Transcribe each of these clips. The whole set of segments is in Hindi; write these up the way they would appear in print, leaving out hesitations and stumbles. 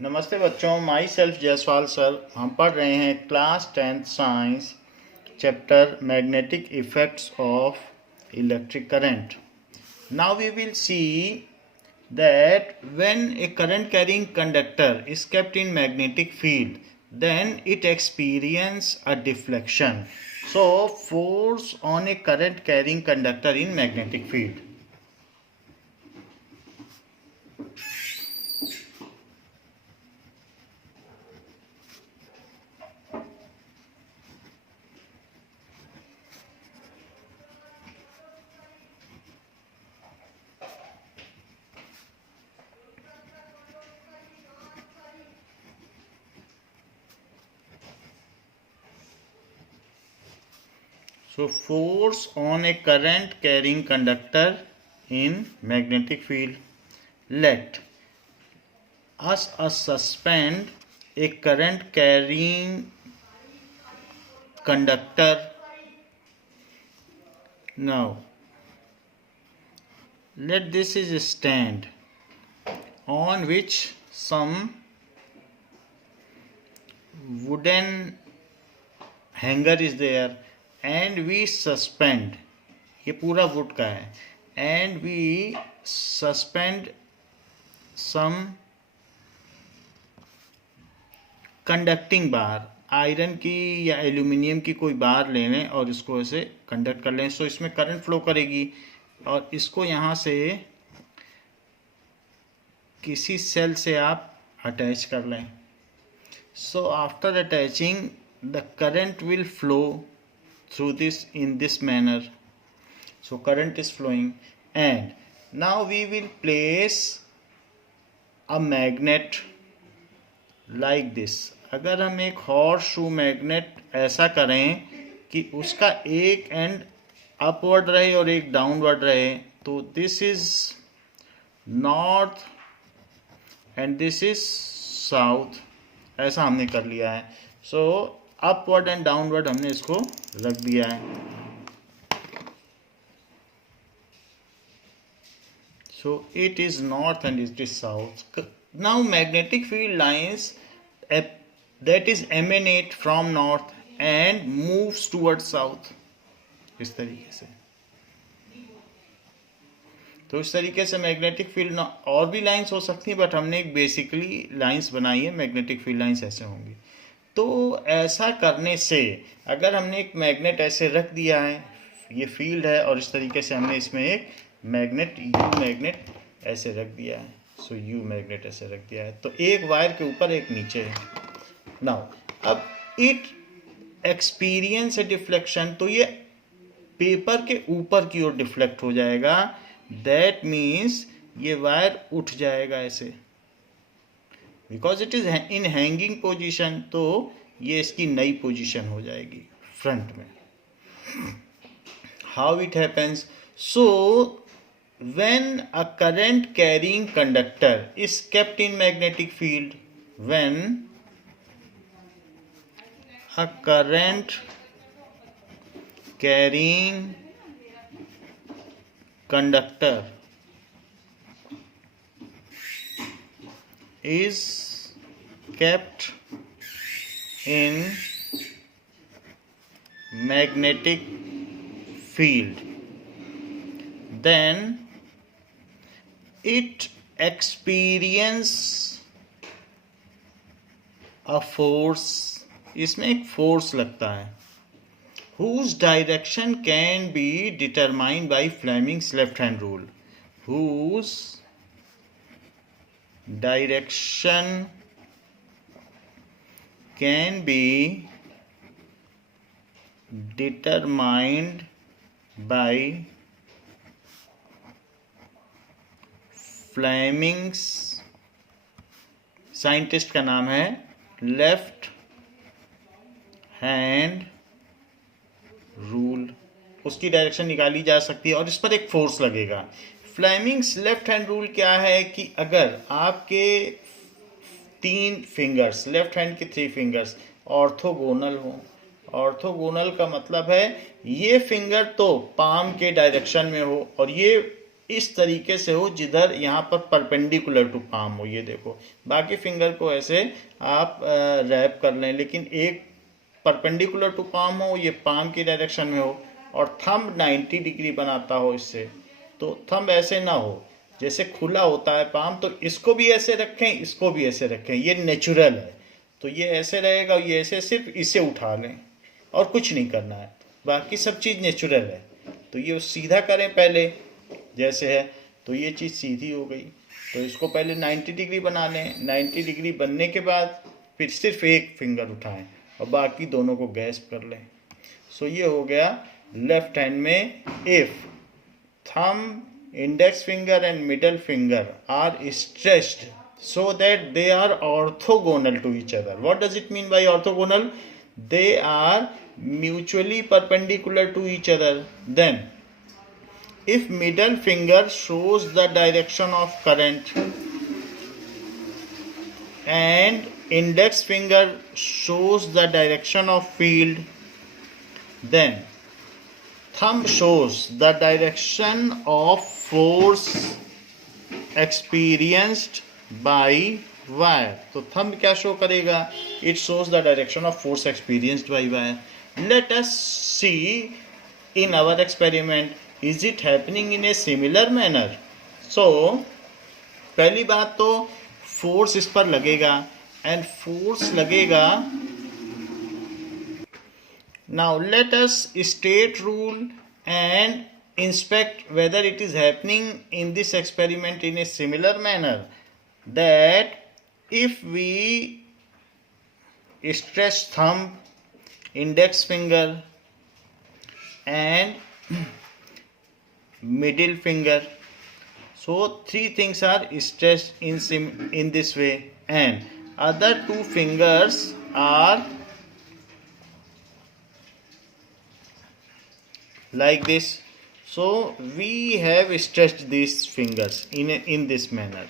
नमस्ते बच्चों, माई सेल्फ जयसवाल सर। हम पढ़ रहे हैं class 10th science chapter magnetic effects of electric current. Now we will see that when a current carrying conductor is kept in magnetic field, then it experience a deflection. So force on a current carrying conductor in magnetic field. So force on a current carrying conductor in magnetic field. Let us suspend a current carrying conductor. Now let this is a stand on which some wooden hanger is there and we suspend, ये पूरा वुड का है, and we suspend some conducting bar, iron की या एल्यूमिनियम की कोई बार ले लें और इसको ऐसे कंडक्ट कर लें। सो इसमें करंट फ्लो करेगी और इसको यहाँ से किसी सेल से आप अटैच कर लें। So after attaching the current will flow through this in this manner. So current is flowing, and now we will place a magnet like this. अगर हम एक हॉर्स शू मैग्नेट ऐसा करें कि उसका एक एंड अपवर्ड रहे और एक डाउनवर्ड रहे, तो this is north and this is south, ऐसा हमने कर लिया है। सो अपवर्ड एंड डाउनवर्ड हमने इसको रख दिया है। सो it is north and it is south. Now magnetic field lines that is emanate from north and moves towards south, इस तरीके से। तो इस तरीके से मैग्नेटिक फील्ड और भी लाइंस हो सकती हैं, बट हमने एक बेसिकली लाइंस बनाई है। मैग्नेटिक फील्ड लाइंस ऐसे होंगी। तो ऐसा करने से अगर हमने एक मैग्नेट ऐसे रख दिया है, ये फील्ड है, और इस तरीके से हमने इसमें एक मैग्नेट यू मैग्नेट ऐसे रख दिया है। सो यू मैग्नेट ऐसे रख दिया है, तो एक वायर के ऊपर एक नीचे है। नाउ अब इट एक्सपीरियंस ए डिफ्लेक्शन, तो ये पेपर के ऊपर की ओर डिफ्लेक्ट हो जाएगा। दैट मीन्स ये वायर उठ जाएगा ऐसे, because it is in hanging position, तो ये इसकी नई पोजिशन हो जाएगी फ्रंट में। How it happens? So when a current carrying conductor is kept in magnetic field, when a current carrying conductor is kept in magnetic field, then it experience a force, इसमें एक फोर्स लगता है, whose direction can be determined by Fleming's left hand rule, whose direction can be determined by Fleming's, scientist का नाम है, लेफ्ट हैंड रूल। उसकी डायरेक्शन निकाली जा सकती है और इस पर एक फोर्स लगेगा। फ्लेमिंग्स लेफ्ट हैंड रूल क्या है कि अगर आपके 3 फिंगर्स, लेफ्ट हैंड के 3 फिंगर्स ऑर्थोगोनल हो, ऑर्थोगोनल का मतलब है ये फिंगर तो पाम के डायरेक्शन में हो और ये इस तरीके से हो जिधर यहाँ पर परपेंडिकुलर टू पाम हो। ये देखो, बाकी फिंगर को ऐसे आप रैप कर लें, लेकिन एक परपेंडिकुलर टू पाम हो, ये पाम की डायरेक्शन में हो, और थंब 90 डिग्री बनाता हो इससे। तो थंब ऐसे ना हो, जैसे खुला होता है पाम, तो इसको भी ऐसे रखें, इसको भी ऐसे रखें, ये नेचुरल है। तो ये ऐसे रहेगा, ये ऐसे, सिर्फ इसे उठा लें और कुछ नहीं करना है, बाकी सब चीज़ नेचुरल है। तो ये सीधा करें पहले, जैसे है, तो ये चीज़ सीधी हो गई। तो इसको पहले 90 डिग्री बना लें। 90 डिग्री बनने के बाद फिर सिर्फ एक फिंगर उठाएं और बाकी दोनों को गैस्प कर लें। सो ये हो गया लेफ्ट हैंड में। If thumb, index finger and middle finger are stretched so that they are orthogonal to each other. What does it mean by orthogonal? They are mutually perpendicular to each other. Then if middle finger shows the direction of current and index finger shows the direction of field, then thumb shows the direction of force experienced by wire. तो थंब क्या शो करेगा? It shows the direction of force experienced by wire. Let us see in our experiment, is it happening in a similar manner? So पहली बात तो फोर्स इस पर लगेगा, एंड फोर्स लगेगा। Now let us state rule and inspect whether it is happening in this experiment in a similar manner. That if we stretch thumb, index finger and middle finger, so three things are stretched in this way, and other two fingers are like this. So we have stretched these fingers in this manner.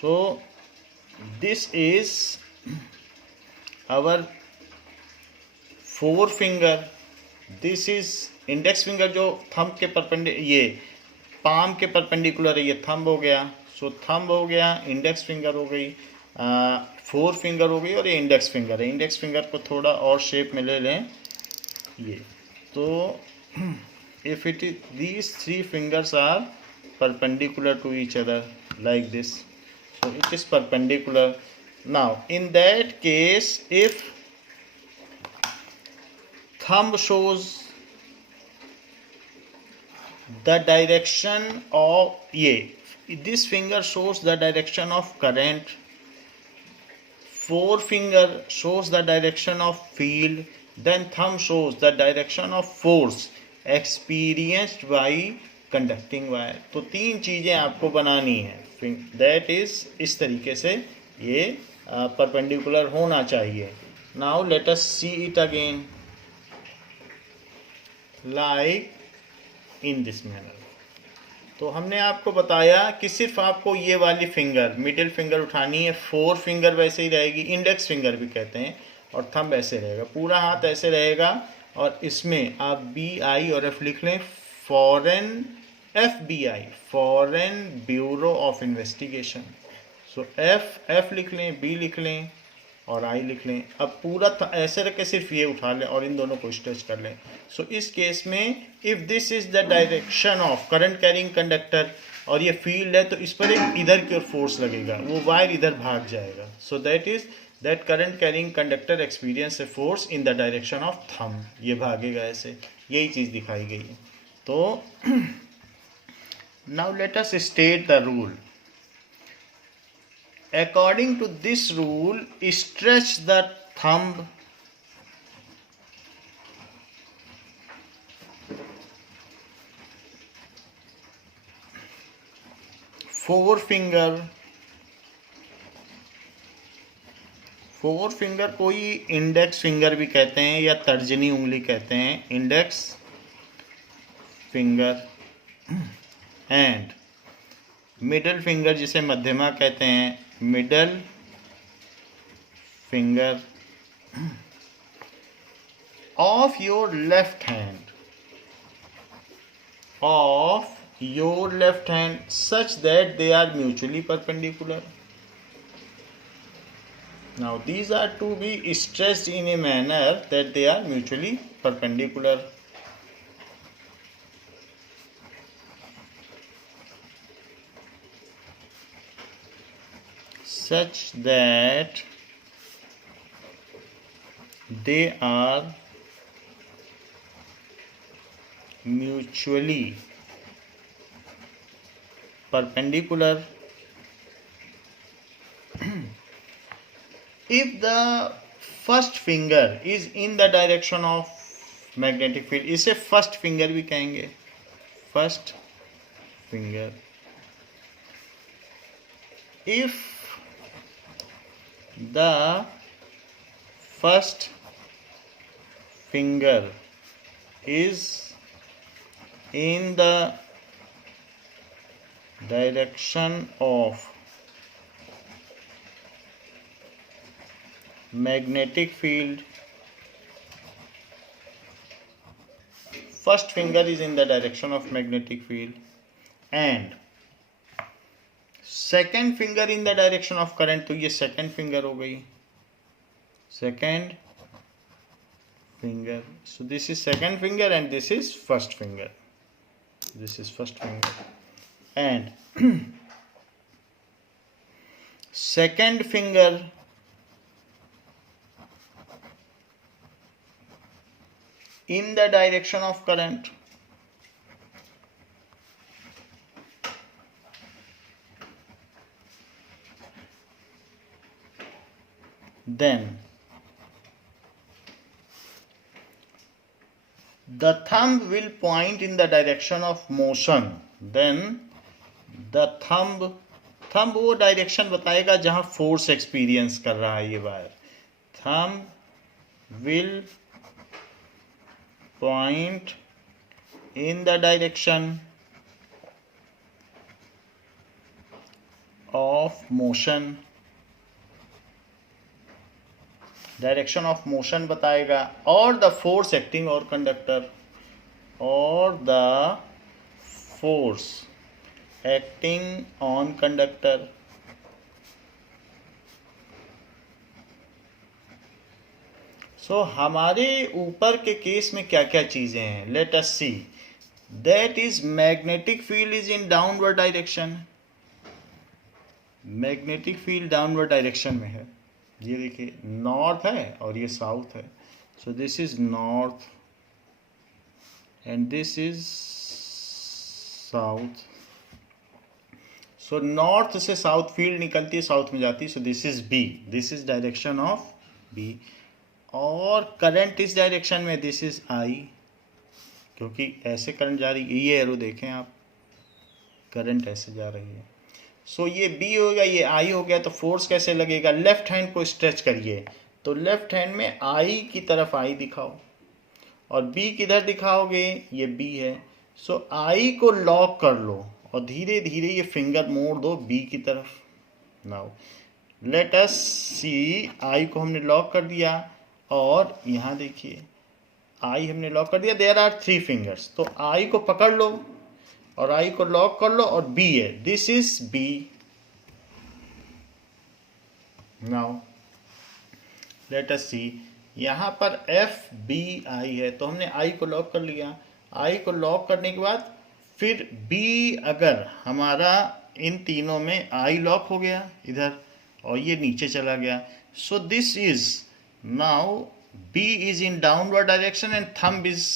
So this is our four finger. This is index finger जो थंब के ये पाम के परपेंडिकुलर है, ये थंब हो गया। सो थंब हो गया, इंडेक्स फिंगर हो गई, फोर फिंगर हो गई, और ये इंडेक्स फिंगर है। इंडेक्स फिंगर को थोड़ा और शेप में ले लें, ये। तो if it is these three fingers are perpendicular to each other like this, so it is perpendicular. Now in that case, if thumb shows the direction of this finger shows the direction of current, forefinger shows the direction of field, then thumb shows the direction of force experienced by conducting wire. तो तीन चीज़ें आपको बनानी है, दैट इज इस तरीके से ये परपेंडिकुलर होना चाहिए। Now let us see it again like in this manner. तो हमने आपको बताया कि सिर्फ आपको ये वाली फिंगर, मिडिल फिंगर उठानी है, फोर फिंगर वैसे ही रहेगी, इंडेक्स फिंगर भी कहते हैं, और थंब ऐसे रहेगा, पूरा हाथ ऐसे रहेगा, और इसमें आप BI और F लिख लें, foreign FBI, foreign bureau of investigation. So F लिख लें, B लिख लें और I लिख लें। अब पूरा ऐसे रख के सिर्फ ये उठा लें और इन दोनों को स्ट्रेच कर लें। सो इस केस में if this is the direction of current carrying conductor और ये फील्ड है, तो इस पर एक इधर की ओर फोर्स लगेगा, वो वायर इधर भाग जाएगा। सो that is that current carrying conductor experience a force in the direction of thumb, ये भागेगा ऐसे, यही चीज़ दिखाई गई है। तो now let us state the rule. According to this rule, stretch the thumb forefinger कोई इंडेक्स फिंगर भी कहते हैं या तर्जनी उंगली कहते हैं, index finger, and middle finger जिसे मध्यमा कहते हैं, middle finger of your left hand of your left hand such that they are mutually perpendicular. Now these are to be stretched in a manner that they are mutually perpendicular. Such that they are mutually perpendicular. If the first finger is in the direction of magnetic field, इसे first finger भी कहेंगे, first finger. If the first finger is in the direction of magnetic field, first finger is in the direction of magnetic field and second finger in the direction of current, तो ये second finger हो गई, second finger. So this is second finger and this is first finger. This is first finger and second finger in the direction of current, then the thumb will point in the direction of motion. Then the thumb वो डायरेक्शन बताएगा जहां फोर्स एक्सपीरियंस कर रहा है ये wire. Thumb will point in the direction of motion. Direction of motion बताएगा और द फोर्स एक्टिंग और कंडक्टर, और the force acting on conductor. So हमारे ऊपर के केस में क्या क्या चीजें हैं, let us see. That is magnetic field is in downward direction. Magnetic field downward direction में है. ये देखिए नॉर्थ है और ये साउथ है. So this is north and this is south. So north से साउथ फील्ड निकलती है, साउथ में जाती है. So this is B, this is direction of B. और करंट इस डायरेक्शन में, दिस इज आई, क्योंकि ऐसे करंट जा रही है. ये एरो देखें आप, करंट ऐसे जा रही है. सो ये बी हो गया, ये आई हो गया. तो फोर्स कैसे लगेगा, लेफ्ट हैंड को स्ट्रेच करिए तो लेफ्ट हैंड में आई की तरफ आई दिखाओ और बी किधर दिखाओगे, ये बी है. सो आई को लॉक कर लो और धीरे धीरे ये फिंगर मोड़ दो बी की तरफ. नाउ लेट अस सी, आई को हमने लॉक कर दिया और यहाँ देखिए आई हमने लॉक कर दिया. There are 3 fingers. तो आई को पकड़ लो और आई को लॉक कर लो और बी है, this is B. Now let us see, यहां पर एफ बी आई है तो हमने आई को लॉक कर लिया. आई को लॉक करने के बाद फिर बी, अगर हमारा इन तीनों में आई लॉक हो गया इधर और ये नीचे चला गया. So this is now B is in downward direction and thumb is,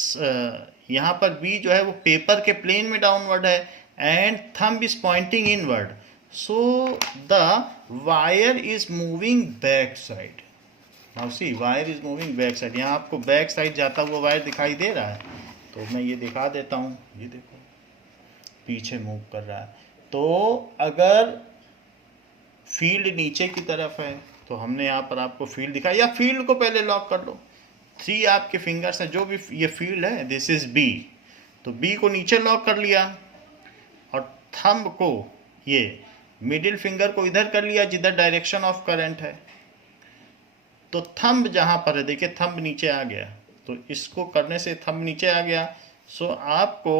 यहाँ पर बी जो है वो पेपर के प्लेन में डाउनवर्ड है and thumb is pointing inward. So the wire is moving back side. Now see, wire is moving back side. यहाँ आपको बैक साइड जाता हुआ वायर दिखाई दे रहा है तो मैं ये दिखा देता हूँ. ये देखो पीछे मूव कर रहा है. तो अगर फील्ड नीचे की तरफ है तो हमने यहाँ पर आपको फील्ड दिखाया, या फील्ड को पहले लॉक कर लो. 3 आपके फिंगर्स हैं, जो भी ये फील्ड है दिस इज बी. तो बी को नीचे लॉक कर लिया और थंब को, ये मिडिल फिंगर को इधर कर लिया जिधर डायरेक्शन ऑफ करंट है. तो थंब जहां पर है, देखिए थंब नीचे आ गया, तो इसको करने से थंब नीचे आ गया. सो आपको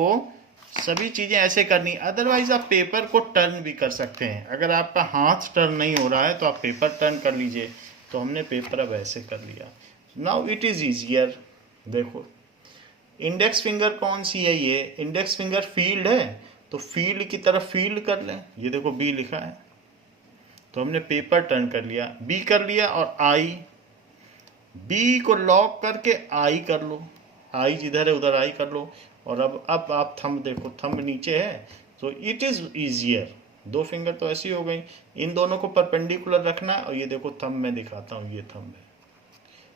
सभी चीज़ें ऐसे करनी। अदरवाइज आप पेपर को टर्न भी कर सकते हैं। अगर आपका हाथ टर्न नहीं हो रहा है तो आप पेपर टर्न कर लीजिए। तो हमने पेपर अब ऐसे कर लिया। Now it is easier. देखो इंडेक्स फिंगर कौन सी है, ये इंडेक्स फिंगर फील्ड है, तो फील्ड की तरफ फील्ड कर लें। ये देखो बी लिखा है, तो हमने पेपर टर्न कर लिया, बी कर लिया, और आई, बी को लॉक करके आई कर लो, आई जिधर है उधर आई कर लो। और अब आप थंब देखो, थंब नीचे है, तो इट इज़ ईजियर। दो फिंगर तो ऐसी हो गई, इन दोनों को परपेंडिकुलर रखना है। और ये देखो थंब मैं दिखाता हूँ, ये थंब है,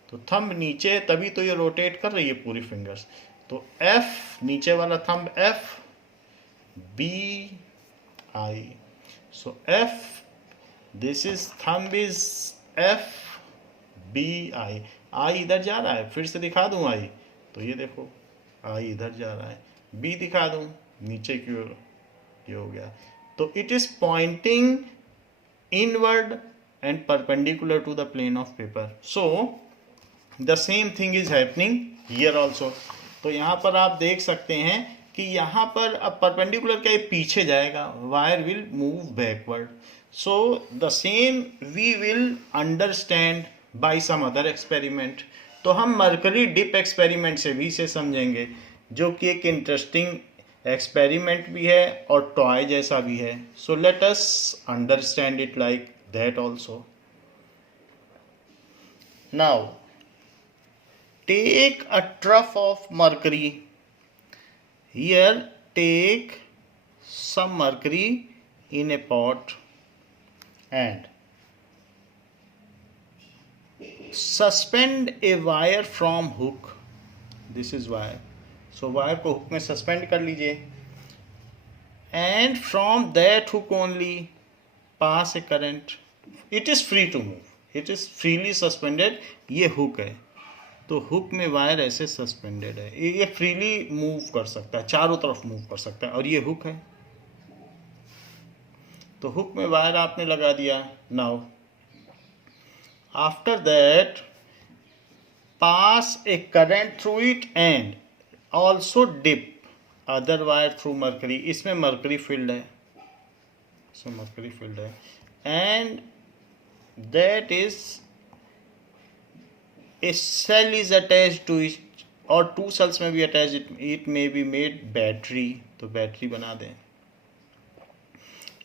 तो थंब नीचे है तभी तो ये रोटेट कर रही है पूरी फिंगर्स। तो एफ नीचे वाला thumb F, B I, so F, this is thumb is F B I. I इधर जा रहा है, फिर से दिखा दूं आई, तो ये देखो आई इधर जा रहा है, बी दिखा दूं नीचे की ओर, ये हो गया। तो it is pointing inward and perpendicular to the plane of paper. So the same thing is happening here also. तो यहाँ पर आप देख सकते हैं कि यहाँ पर अब परपेंडिकुलर क्या है, पीछे जाएगा, wire will move backward. So the same we will understand by some other experiment. तो हम मरकरी डिप एक्सपेरिमेंट से भी इसे समझेंगे, जो कि एक इंटरेस्टिंग एक्सपेरिमेंट भी है और टॉय जैसा भी है। So let us understand it like that also. Now take a trough of mercury. Here take some mercury in a pot and suspend a wire from hook. This is wire. So wire को hook में suspend कर लीजिए, and from that hook only pass a current. It is free to move. It is freely suspended. ये hook है, तो हुक में वायर ऐसे सस्पेंडेड है, ये फ्रीली मूव कर सकता है, चारों तरफ मूव कर सकता है, और ये हुक है। तो हुक में वायर आपने लगा दिया। Now after that pass a current through it and also dip other wire through mercury. इसमें मरकरी फील्ड है, इसमें मरकरी फील्ड है, and that is a cell is attached to it, और टू सेल्स में भी attach, it may be made battery, तो बैटरी बना दें।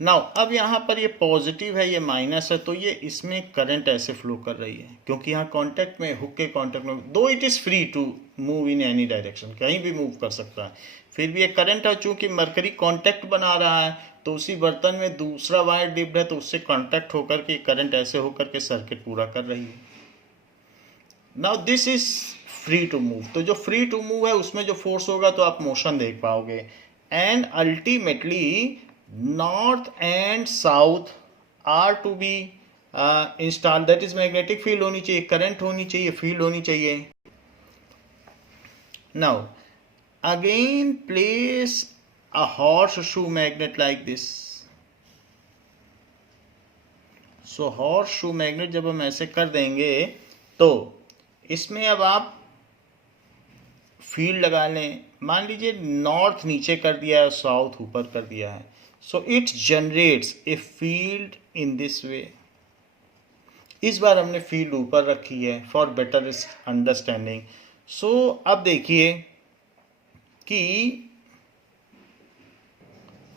नाउ अब यहाँ पर ये पॉजिटिव है, ये माइनस है, तो ये इसमें करंट ऐसे फ्लो कर रही है, क्योंकि यहाँ कांटेक्ट में, हुक के कांटेक्ट में, दो it is free to move in any direction, कहीं भी मूव कर सकता है, फिर भी एक करंट है। चूँकि मरकरी कांटेक्ट बना रहा है, तो उसी बर्तन में दूसरा वायर डिप्ड है, तो उससे कांटेक्ट होकर के करंट ऐसे होकर के सर्किट पूरा कर रही है। Now this is free to move, तो जो फ्री टू मूव है उसमें जो फोर्स होगा तो आप मोशन देख पाओगे। And ultimately north and south are to be install, that is magnetic field होनी चाहिए, करंट होनी चाहिए, फील्ड होनी चाहिए। Now again place a horseshoe magnet like this. So horseshoe magnet जब हम ऐसे कर देंगे, तो इसमें अब आप फील्ड लगा लें। मान लीजिए नॉर्थ नीचे कर दिया है, साउथ ऊपर कर दिया है, so it generates a field in this वे। इस बार हमने फील्ड ऊपर रखी है फॉर बेटर अंडरस्टैंडिंग। सो अब देखिए कि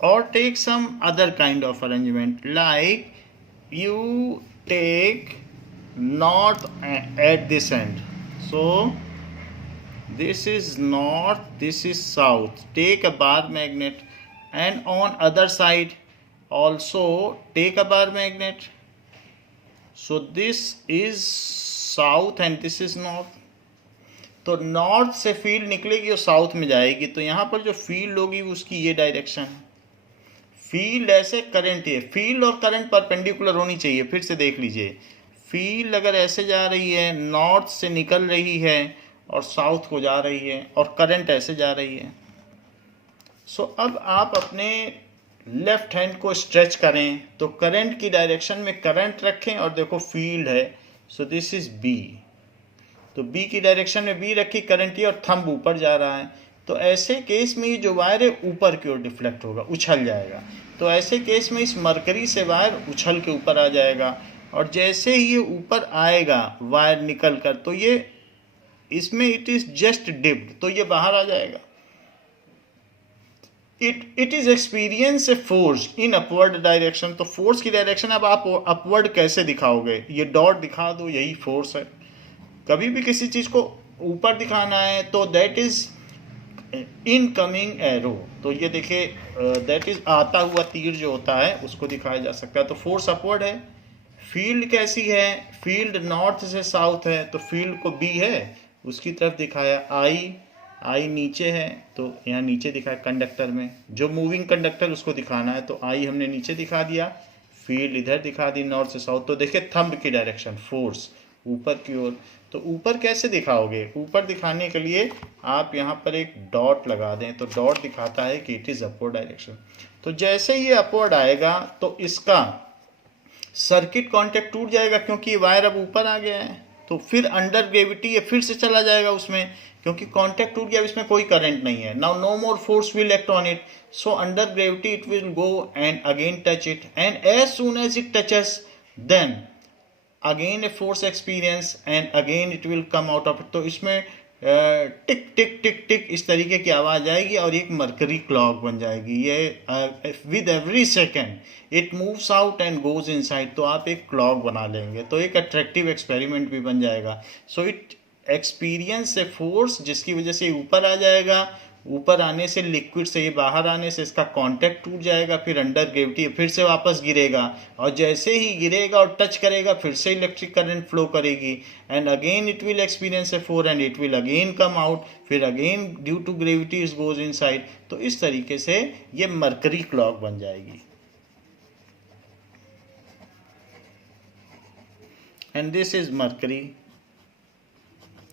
और take some other kind of arrangement, like you take north at this end. So this is north, this is south. Take a bar magnet, and on other side also take a bar magnet. So this is south and this is north. तो नॉर्थ से फील्ड निकलेगी और साउथ में जाएगी, तो यहाँ पर जो फील्ड होगी उसकी ये डायरेक्शन, फील्ड ऐसे, करंट ये, फील्ड और करंट परपेंडिकुलर होनी चाहिए। फिर से देख लीजिए, फील्ड अगर ऐसे जा रही है, नॉर्थ से निकल रही है और साउथ को जा रही है, और करंट ऐसे जा रही है। सो अब आप अपने लेफ्ट हैंड को स्ट्रेच करें तो करंट की डायरेक्शन में करंट रखें, और देखो फील्ड है, सो दिस इज बी, तो बी की डायरेक्शन में बी रखी, करंट ये, और थंब ऊपर जा रहा है, तो ऐसे केस में ये जो वायर है ऊपर की ओर डिफ्लेक्ट होगा, उछल जाएगा। तो ऐसे केस में इस मरकरी से वायर उछल के ऊपर आ जाएगा, और जैसे ही ये ऊपर आएगा वायर निकल कर, तो ये इसमें इट इज़ जस्ट डिप्ड, तो ये बाहर आ जाएगा। It is experience a force in upward direction. तो फोर्स की डायरेक्शन अब आप अपवर्ड कैसे दिखाओगे, ये डॉट दिखा दो, यही फोर्स है। कभी भी किसी चीज़ को ऊपर दिखाना है तो दैट इज इनकमिंग एरो, तो ये देखिए दैट इज आता हुआ तीर जो होता है उसको दिखाया जा सकता है। तो फोर्स अपवर्ड है। फील्ड कैसी है, फील्ड नॉर्थ से साउथ है, तो फील्ड को बी है उसकी तरफ दिखाया। आई नीचे है तो यहाँ नीचे दिखाया कंडक्टर में, जो मूविंग कंडक्टर उसको दिखाना है, तो आई हमने नीचे दिखा दिया, फील्ड इधर दिखा दी नॉर्थ से साउथ। तो देखिए थंब की डायरेक्शन, फोर्स ऊपर की ओर। तो ऊपर कैसे दिखाओगे, ऊपर दिखाने के लिए आप यहाँ पर एक डॉट लगा दें, तो डॉट दिखाता है कि इट इज़ अपवर्ड डायरेक्शन। तो जैसे ये अपवर्ड आएगा तो इसका सर्किट कॉन्टैक्ट टूट जाएगा, क्योंकि वायर अब ऊपर आ गया है। तो फिर अंडर ग्रेविटी ये फिर से चला जाएगा उसमें, क्योंकि कांटेक्ट टूट गया, इसमें कोई करंट नहीं है। Now no more force will act on it, so under gravity it will go and again touch it, and as soon as it touches then again a force experience and again it will come out of it. तो इसमें टिक टिक टिक टिक इस तरीके की आवाज़ आएगी और एक मरकरी क्लॉक बन जाएगी। ये with every second it moves out and goes inside, तो आप एक क्लॉक बना लेंगे, तो एक अट्रैक्टिव एक्सपेरिमेंट भी बन जाएगा। So it experience a force जिसकी वजह से ऊपर आ जाएगा, ऊपर आने से लिक्विड से ये बाहर आने से इसका कांटेक्ट टूट जाएगा, फिर अंडर ग्रेविटी फिर से वापस गिरेगा, और जैसे ही गिरेगा और टच करेगा फिर से इलेक्ट्रिक करंट फ्लो करेगी, and again it will experience a force and it will again come out, फिर again due to gravity it goes inside. तो इस तरीके से ये मरकरी क्लॉक बन जाएगी। एंड दिस इज मरकरी,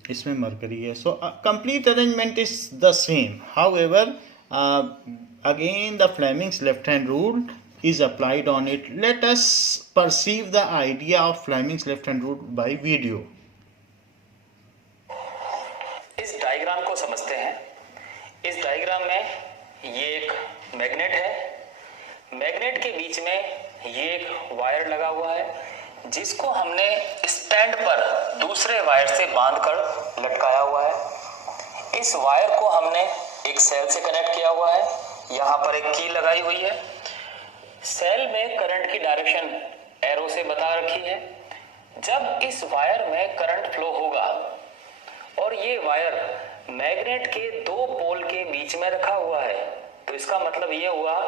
इसमें मरकरी है। So complete arrangement is the same, however again the Fleming's left hand rule is applied on it. Let us perceive the idea of Fleming's left hand rule by video. इस डायग्राम को समझते हैं। इस डायग्राम में ये एक मैग्नेट है, मैग्नेट के बीच में ये एक वायर लगा हुआ है जिसको हमने स्टैंड पर दूसरे वायर से बांधकर लटकाया हुआ है। इस वायर को हमने एक सेल से कनेक्ट किया हुआ है, यहाँ पर एक की लगाई हुई है। सेल में करंट की डायरेक्शन एरो से बता रखी है। जब इस वायर में करंट फ्लो होगा और ये वायर मैग्नेट के दो पोल के बीच में रखा हुआ है, तो इसका मतलब ये हुआ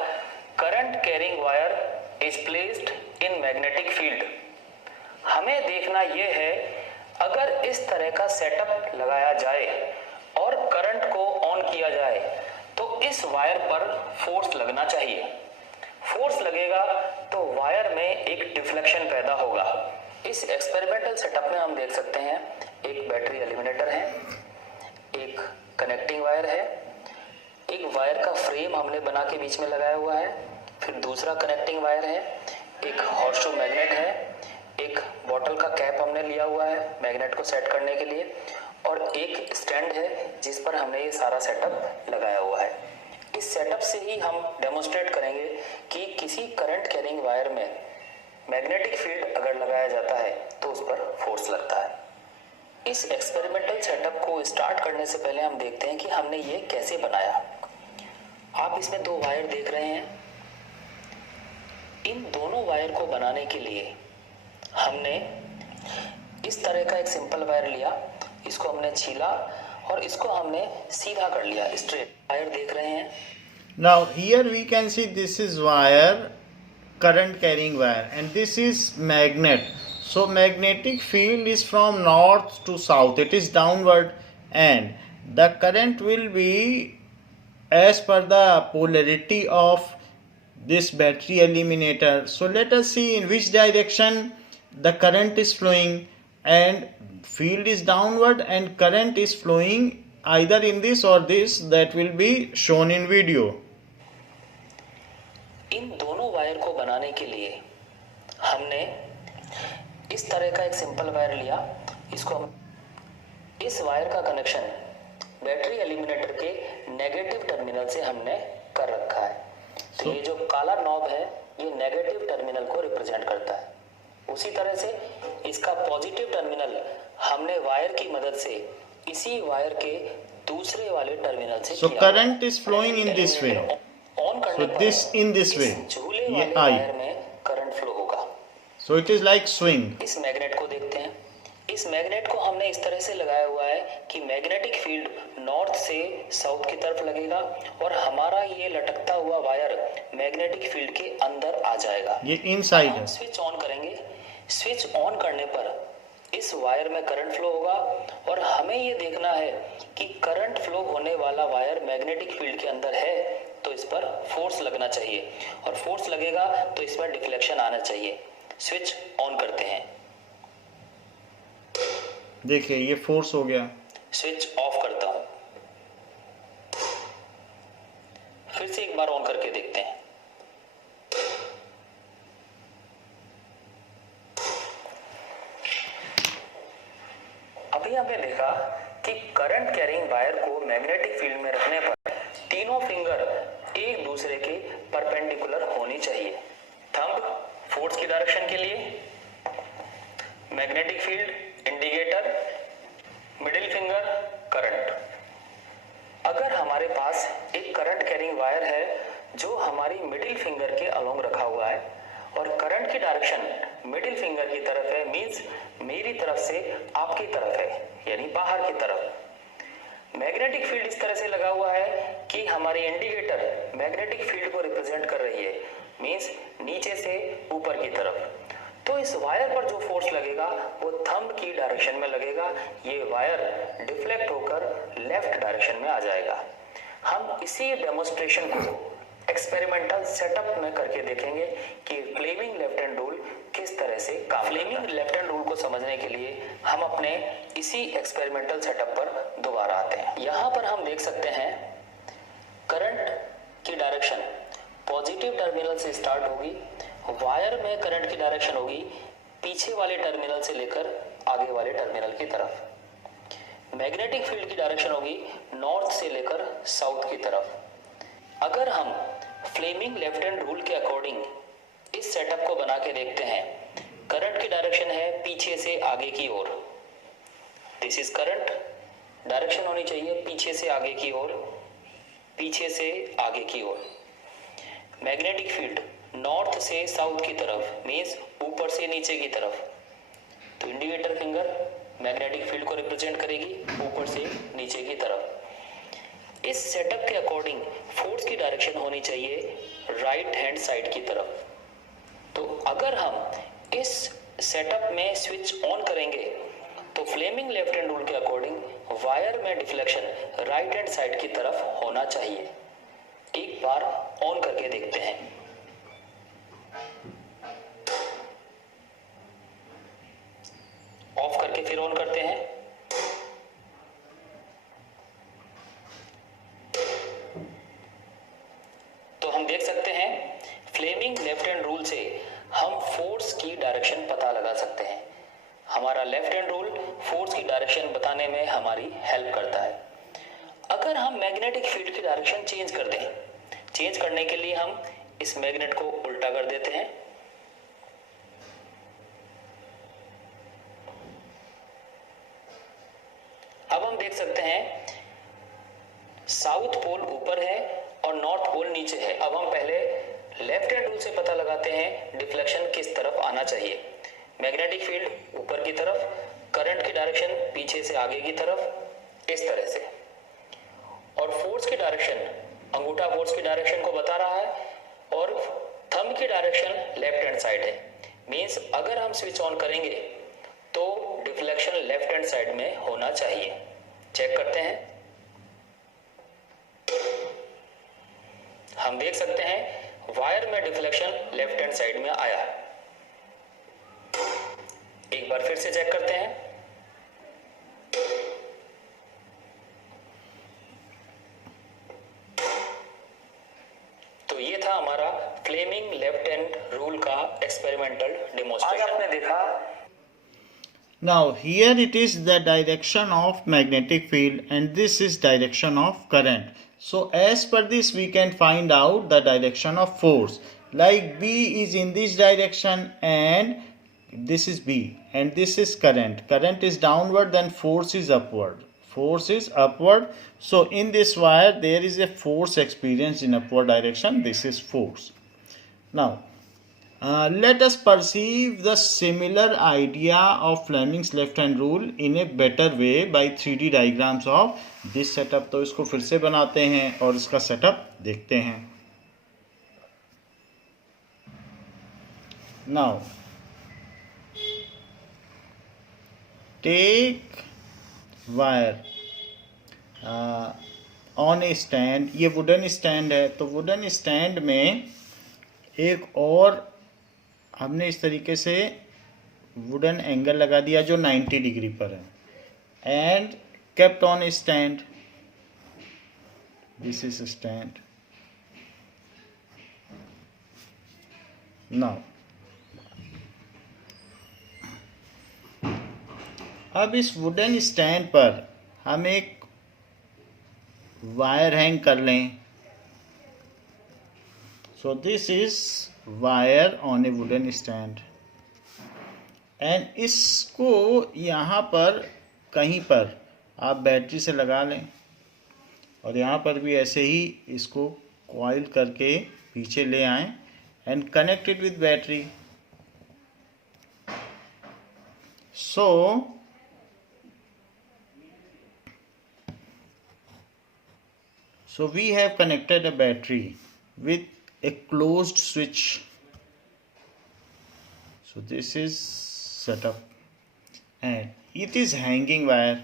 current carrying wire is placed in magnetic field. हमें देखना यह है, अगर इस तरह का सेटअप लगाया जाए और करंट को ऑन किया जाए तो इस वायर पर फोर्स लगना चाहिए। फोर्स लगेगा तो वायर में एक डिफ्लेक्शन पैदा होगा। इस एक्सपेरिमेंटल सेटअप में हम देख सकते हैं एक बैटरी एलिमिनेटर है, एक कनेक्टिंग वायर है, एक वायर का फ्रेम हमने बना के बीच में लगाया हुआ है, फिर दूसरा कनेक्टिंग वायर है, एक हॉर्सशू मैग्नेट है, एक बॉटल का कैप हमने लिया हुआ है मैग्नेट को सेट करने के लिए, और एक स्टैंड है जिस पर हमने ये सारा सेटअप लगाया हुआ है। इस सेटअप से ही हम डेमोन्स्ट्रेट करेंगे कि किसी करंट कैरिंग वायर में मैग्नेटिक फील्ड अगर लगाया जाता है तो उस पर फोर्स लगता है। इस एक्सपेरिमेंटल सेटअप को स्टार्ट करने से पहले हम देखते हैं कि हमने ये कैसे बनाया। आप इसमें दो वायर देख रहे हैं। इन दोनों वायर को बनाने के लिए हमने इस तरह का एक सिंपल वायर लिया, इसको हमने छीला और इसको हमने सीधा कर लिया, स्ट्रेट वायर देख रहे हैं। Now here we can see this is wire, current carrying wire, and this is magnet. So magnetic field is from north to south, it is downward, and the current will be as per the polarity of this battery eliminator. So let us see in which direction the current is flowing, and field is downward and current is flowing either in this or this, that will be shown in video. इन दोनों वायर को बनाने के लिए हमने इस तरह का एक सिंपल वायर लिया, इसको हम इस वायर का कनेक्शन बैटरी एलिमिनेटर के नेगेटिव टर्मिनल से हमने कर रखा है। तो ये जो काला नॉब है ये नेगेटिव टर्मिनल को रिप्रेजेंट करता है। उसी तरह से इसका पॉजिटिव टर्मिनल हमने वायर की मदद से इसी वायर के दूसरे वाले टर्मिनल से So current is flowing in this way. On करने So पर this in this way. इस झूले ये वाले I. वायर में करंट फ्लो होगा। So it is like swing. इस मैग्नेट को देखते हैं। इस मैग्नेट को हमने इस तरह से लगाया हुआ है कि मैग्नेटिक फील्ड नॉर्थ से साउथ की तरफ लगेगा और हमारा ये लटकता हुआ वायर मैग्नेटिक फील्ड के अंदर आ जाएगा। ये इनसाइड है। स्विच ऑन करेंगे। स्विच ऑन करने पर इस वायर में करंट फ्लो होगा और हमें ये देखना है कि करंट फ्लो होने वाला वायर मैग्नेटिक फील्ड के अंदर है तो इस पर फोर्स लगना चाहिए और फोर्स लगेगा तो इस पर डिफ्लेक्शन आना चाहिए। स्विच ऑन करते हैं। देखिए ये फोर्स हो गया। स्विच ऑफ करता हूं। फिर से एक बार ऑन करके देखते हैं। अभी हमने देखा कि करंट कैरिंग वायर को मैग्नेटिक फील्ड में रखने पर तीनों फिंगर एक दूसरे के परपेंडिकुलर होनी चाहिए। थंब फोर्स की डायरेक्शन के लिए, magnetic field indicator, middle finger current. अगर हमारे पास एक करंट कैरिंग वायर है जो हमारी मिडिल फिंगर के अलोंग रखा हुआ है और करंट की डायरेक्शन मिडिल फिंगर की तरफ है, मींस मेरी तरफ से आपकी तरफ है, यानी बाहर की तरफ। मैग्नेटिक फील्ड इस तरह से लगा हुआ है कि हमारी इंडिकेटर मैग्नेटिक फील्ड को रिप्रेजेंट कर रही है, मींस नीचे से ऊपर की तरफ। तो इस वायर पर जो फोर्स लगेगा वो थंब की डायरेक्शन में लगेगा। ये वायर डिफ्लेक्ट होकर लेफ्ट डायरेक्शन में आ जाएगा। हम इसी डेमोन्स्ट्रेशन को एक्सपेरिमेंटल सेटअप में करके देखेंगे कि फ्लेमिंग लेफ्ट हैंड रूल किस तरह से काम। फ्लेमिंग लेफ्ट हैंड रूल को समझने के लिए हम अपने इसी एक्सपेरिमेंटल सेटअप पर दोबारा आते हैं। यहाँ पर हम देख सकते हैं करंट की डायरेक्शन पॉजिटिव टर्मिनल से स्टार्ट होगी। वायर में करंट की डायरेक्शन होगी पीछे वाले टर्मिनल से लेकर आगे वाले टर्मिनल की तरफ। मैग्नेटिक फील्ड की डायरेक्शन होगी नॉर्थ से लेकर साउथ की तरफ। अगर हम फ्लेमिंग लेफ्ट हैंड रूल के अकॉर्डिंग इस सेटअप को बना के देखते हैं, करंट की डायरेक्शन है पीछे से आगे की ओर। दिस इज करंट, डायरेक्शन होनी चाहिए पीछे से आगे की ओर, पीछे से आगे की ओर। मैग्नेटिक फील्ड नॉर्थ से साउथ की तरफ, मींस ऊपर से नीचे की तरफ। तो इंडिकेटर फिंगर मैग्नेटिक फील्ड को रिप्रेजेंट करेगी ऊपर से नीचे की तरफ। इस सेटअप के अकॉर्डिंग फोर्स की डायरेक्शन होनी चाहिए राइट हैंड साइड की तरफ। तो अगर हम इस सेटअप में स्विच ऑन करेंगे तो फ्लेमिंग लेफ्ट हैंड रूल के अकॉर्डिंग वायर में डिफ्लेक्शन राइट हैंड साइड की तरफ होना चाहिए। एक बार ऑन करके देखते हैं। ऑफ करके फिर ऑन करते हैं। तो हम देख सकते हैं फ्लेमिंग लेफ्ट हैंड रूल से हम फोर्स की डायरेक्शन पता लगा सकते हैं। हमारा लेफ्ट हैंड रूल फोर्स की डायरेक्शन बताने में हमारी हेल्प करता है। अगर हम मैग्नेटिक फील्ड की डायरेक्शन चेंज कर दें, चेंज करने के लिए हम इस मैग्नेट को उल्टा कर देते हैं। अब हम देख सकते हैं साउथ पोल ऊपर है और नॉर्थ पोल नीचे है। अब हम पहले लेफ्ट हैंड रूल से पता लगाते हैं डिफ्लेक्शन किस तरफ आना चाहिए। मैग्नेटिक फील्ड ऊपर की तरफ, करंट की डायरेक्शन पीछे से आगे की तरफ, इस तरह से। और फोर्स की डायरेक्शन, अंगूठा फोर्स की डायरेक्शन को बता रहा है और थंब की डायरेक्शन लेफ्ट हैंड साइड है। मींस अगर हम स्विच ऑन करेंगे तो डिफ्लेक्शन लेफ्ट हैंड साइड में होना चाहिए। चेक करते हैं। हम देख सकते हैं वायर में डिफ्लेक्शन लेफ्ट हैंड साइड में आया है। एक बार फिर से चेक करते हैं। तो ये था हमारा फ्लेमिंग लेफ्ट हैंड रूल का एक्सपेरिमेंटल डेमोन्स्ट्रेशन। आज आपने देखा Now here it is the direction of magnetic field and this is direction of current. So as per this we can find out the direction of force. Like B is in this direction and this is B and this is current. Current is downward, then force is upward. Force is upward. So in this wire there is a force experienced in upward direction. This is force. Now let us perceive the similar idea of Fleming's left hand rule in a better way by 3D diagrams of this setup. तो इसको फिर से बनाते हैं और इसका सेटअप देखते हैं. Now take wire on a stand. ये वुडन स्टैंड है, तो वुडन स्टैंड में एक और हमने इस तरीके से वुडन एंगल लगा दिया जो 90 डिग्री पर है and kept on A stand. This is stand. Now अब इस वुडन स्टैंड पर हम एक वायर हैंग कर लें. सो this is wire on A wooden stand and इसको यहाँ पर कहीं पर आप बैटरी से लगा लें और यहाँ पर भी ऐसे ही इसको कॉइल करके पीछे ले आएं and connect it with battery. So we have connected a battery with a closed switch. So this is set up and it is hanging wire.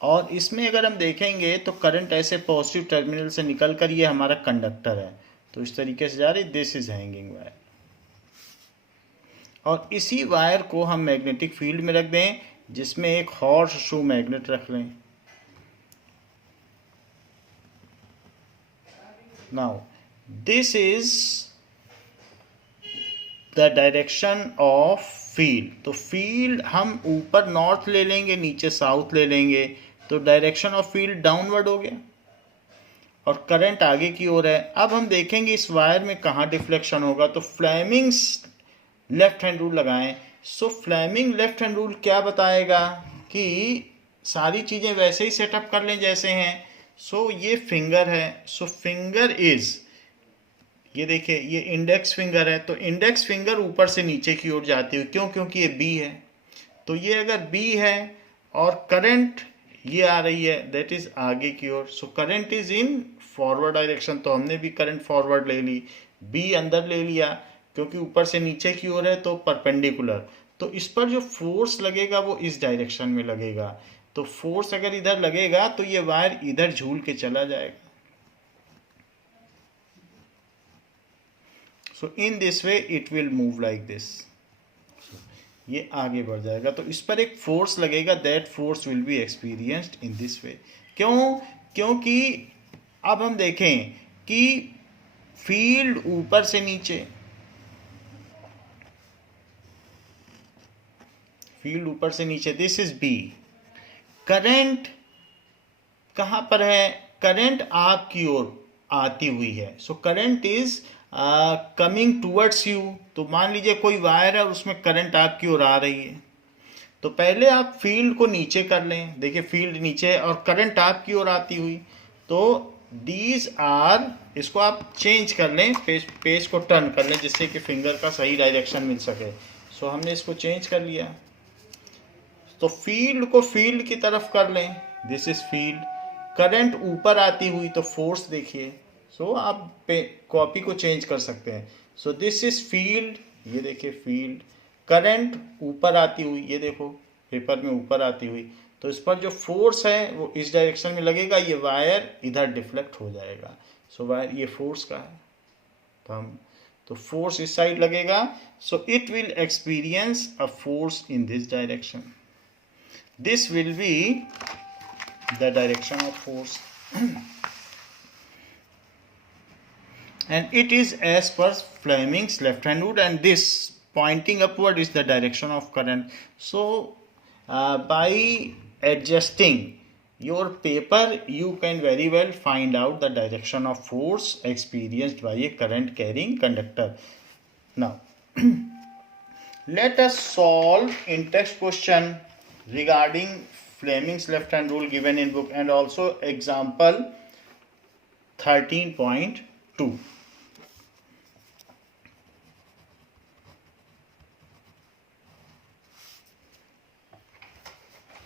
और इसमें अगर हम देखेंगे तो करंट ऐसे पॉजिटिव टर्मिनल से निकल कर ये हमारा कंडक्टर है, तो इस तरीके से जा रही. दिस इज हैंगिंग वायर और इसी वायर को हम मैग्नेटिक फील्ड में रख दें जिसमें एक हॉर्स शू मैग्नेट रख लें. Now this is the direction of field. तो फील्ड हम ऊपर नॉर्थ ले लेंगे, नीचे साउथ ले लेंगे, तो डायरेक्शन ऑफ फील्ड डाउनवर्ड हो गया और करंट आगे की ओर है. अब हम देखेंगे इस वायर में कहाँ डिफ्लेक्शन होगा. तो फ्लेमिंग्स लेफ्ट हैंड रूल लगाएं. सो फ्लेमिंग लेफ्ट हैंड रूल क्या बताएगा कि सारी चीज़ें वैसे ही सेटअप कर लें जैसे हैं. सो ये फिंगर है. सो फिंगर इज, ये देखिए ये इंडेक्स फिंगर है, तो इंडेक्स फिंगर ऊपर से नीचे की ओर जाती हुई, क्यों? क्योंकि ये बी है. तो ये अगर बी है और करंट ये आ रही है, दैट इज आगे की ओर. So current is in forward direction, तो हमने भी करंट फॉरवर्ड ले ली, बी अंदर ले लिया क्योंकि ऊपर से नीचे की ओर है तो परपेंडिकुलर. तो इस पर जो फोर्स लगेगा वो इस डायरेक्शन में लगेगा. तो फोर्स अगर इधर लगेगा तो ये वायर इधर झूल के चला जाएगा. So in this way it will move like this. ये आगे बढ़ जाएगा तो इस पर एक फोर्स लगेगा. That force will be experienced in this वे. क्यों? क्योंकि अब हम देखें कि फील्ड ऊपर से नीचे, फील्ड ऊपर से नीचे, दिस इज बी. करंट कहाँ पर है? करंट आपकी ओर आती हुई है. सो current is coming towards you. तो मान लीजिए कोई वायर है और उसमें करंट आपकी ओर आ रही है, तो पहले आप फील्ड को नीचे कर लें. देखिए फील्ड नीचे है और करंट आपकी ओर आती हुई, तो दीज आर, इसको आप चेंज कर लें, पेज को टर्न कर लें जिससे कि फिंगर का सही डायरेक्शन मिल सके. सो हमने इसको चेंज कर लिया. तो फील्ड को फील्ड की तरफ कर लें. This is field. करंट ऊपर आती हुई, तो फोर्स देखिए. सो आप कॉपी को चेंज कर सकते हैं. सो दिस इज फील्ड. ये देखिए फील्ड. करंट ऊपर आती हुई, ये देखो पेपर में ऊपर आती हुई, तो इस पर जो फोर्स है वो इस डायरेक्शन में लगेगा. ये वायर इधर डिफ्लेक्ट हो जाएगा. सो वायर ये फोर्स का है, तो फोर्स इस साइड लगेगा. So it will experience a force in this direction. This will be the direction of force and it is as per Fleming's left hand rule and this pointing upward is the direction of current. So by adjusting your paper you can very well find out the direction of force experienced by a current carrying conductor. Now let us solve in text question regarding Fleming's left hand rule given in book and also example 13.2.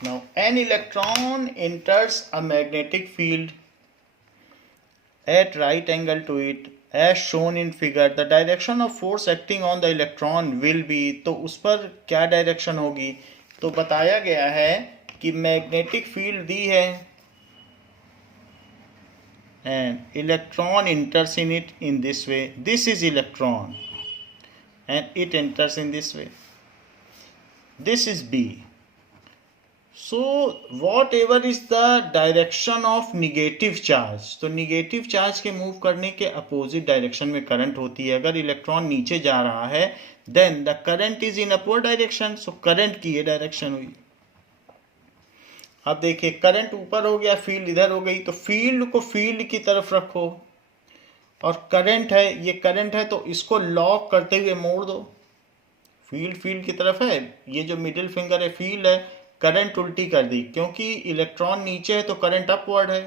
Now, an electron enters a magnetic field at right angle to it as shown in figure. The direction of force acting on the electron will be. तो उस पर क्या डायरेक्शन होगी? तो बताया गया है कि मैग्नेटिक फील्ड दी है and electron enters in it in this way. This is electron and it enters in this way. This is B. So whatever is the direction of negative charge, तो निगेटिव चार्ज के मूव करने के अपोजिट डायरेक्शन में करंट होती है. अगर इलेक्ट्रॉन नीचे जा रहा है then the current is in upward direction. So current की ये डायरेक्शन हुई. अब देखिए करंट ऊपर हो गया, फील्ड इधर हो गई, तो फील्ड को फील्ड की तरफ रखो और करंट है, ये करंट है तो इसको लॉक करते हुए मोड़ दो. फील्ड फील्ड की तरफ है, ये जो मिडिल फिंगर है फील्ड है, करंट उल्टी कर दी क्योंकि इलेक्ट्रॉन नीचे है तो करंट अपवर्ड है.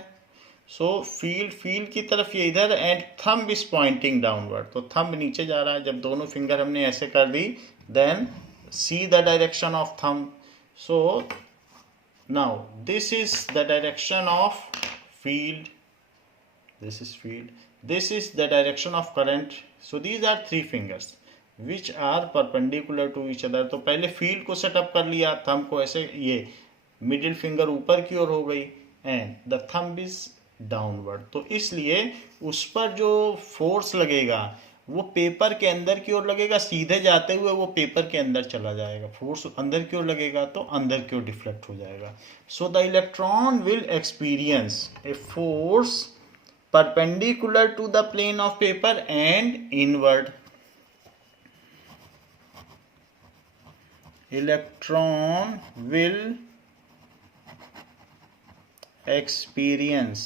सो फील्ड फील्ड की तरफ ये इधर and thumb is pointing downward. तो थंब नीचे जा रहा है. जब दोनों फिंगर हमने ऐसे कर दी then see the direction of thumb. So now this is the direction of field, this is field, this is the direction of current. So these are three fingers which are perpendicular to each other. तो पहले फील्ड को सेटअप कर लिया, थंब को ऐसे, ये मिडिल फिंगर ऊपर की ओर हो गई and the thumb is downward. तो इसलिए उस पर जो फोर्स लगेगा वो पेपर के अंदर की ओर लगेगा, सीधे जाते हुए वो पेपर के अंदर चला जाएगा. फोर्स अंदर की ओर लगेगा तो अंदर की ओर डिफ्लेक्ट हो जाएगा. So the electron will experience a force perpendicular to the plane of paper and inward. Electron will experience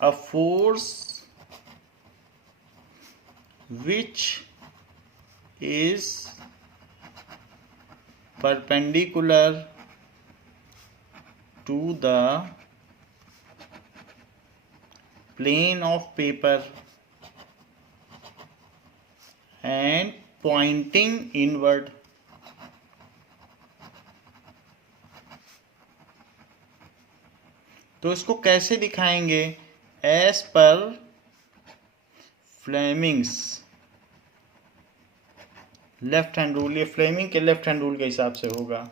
a force which is perpendicular to the plane of paper and pointing inward. तो इसको कैसे दिखाएंगे? As per Fleming's left hand rule. ये फ्लेमिंग के लेफ्ट हैंड रूल के हिसाब से होगा.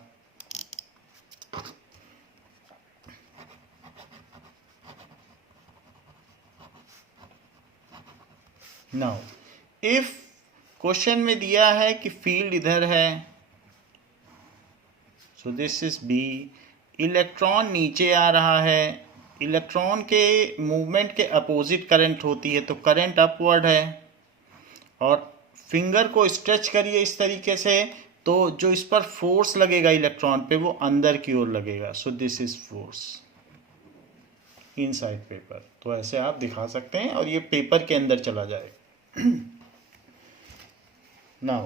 नाउ इफ क्वेश्चन में दिया है कि फील्ड इधर है, so this is B. Electron नीचे आ रहा है, इलेक्ट्रॉन के मूवमेंट के अपोजिट करंट होती है तो करंट अपवर्ड है. और फिंगर को स्ट्रेच करिए इस तरीके से तो जो इस पर फोर्स लगेगा इलेक्ट्रॉन पे वो अंदर की ओर लगेगा. सो this is force inside paper. तो ऐसे आप दिखा सकते हैं और ये पेपर के अंदर चला जाएगा. Now,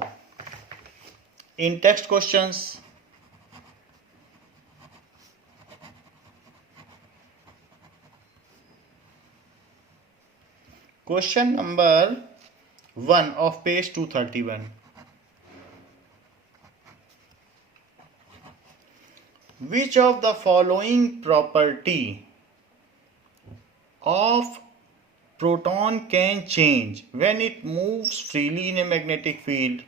in text questions, question number 1 of page 231. Which of the following property of proton can change when it moves freely in a magnetic field.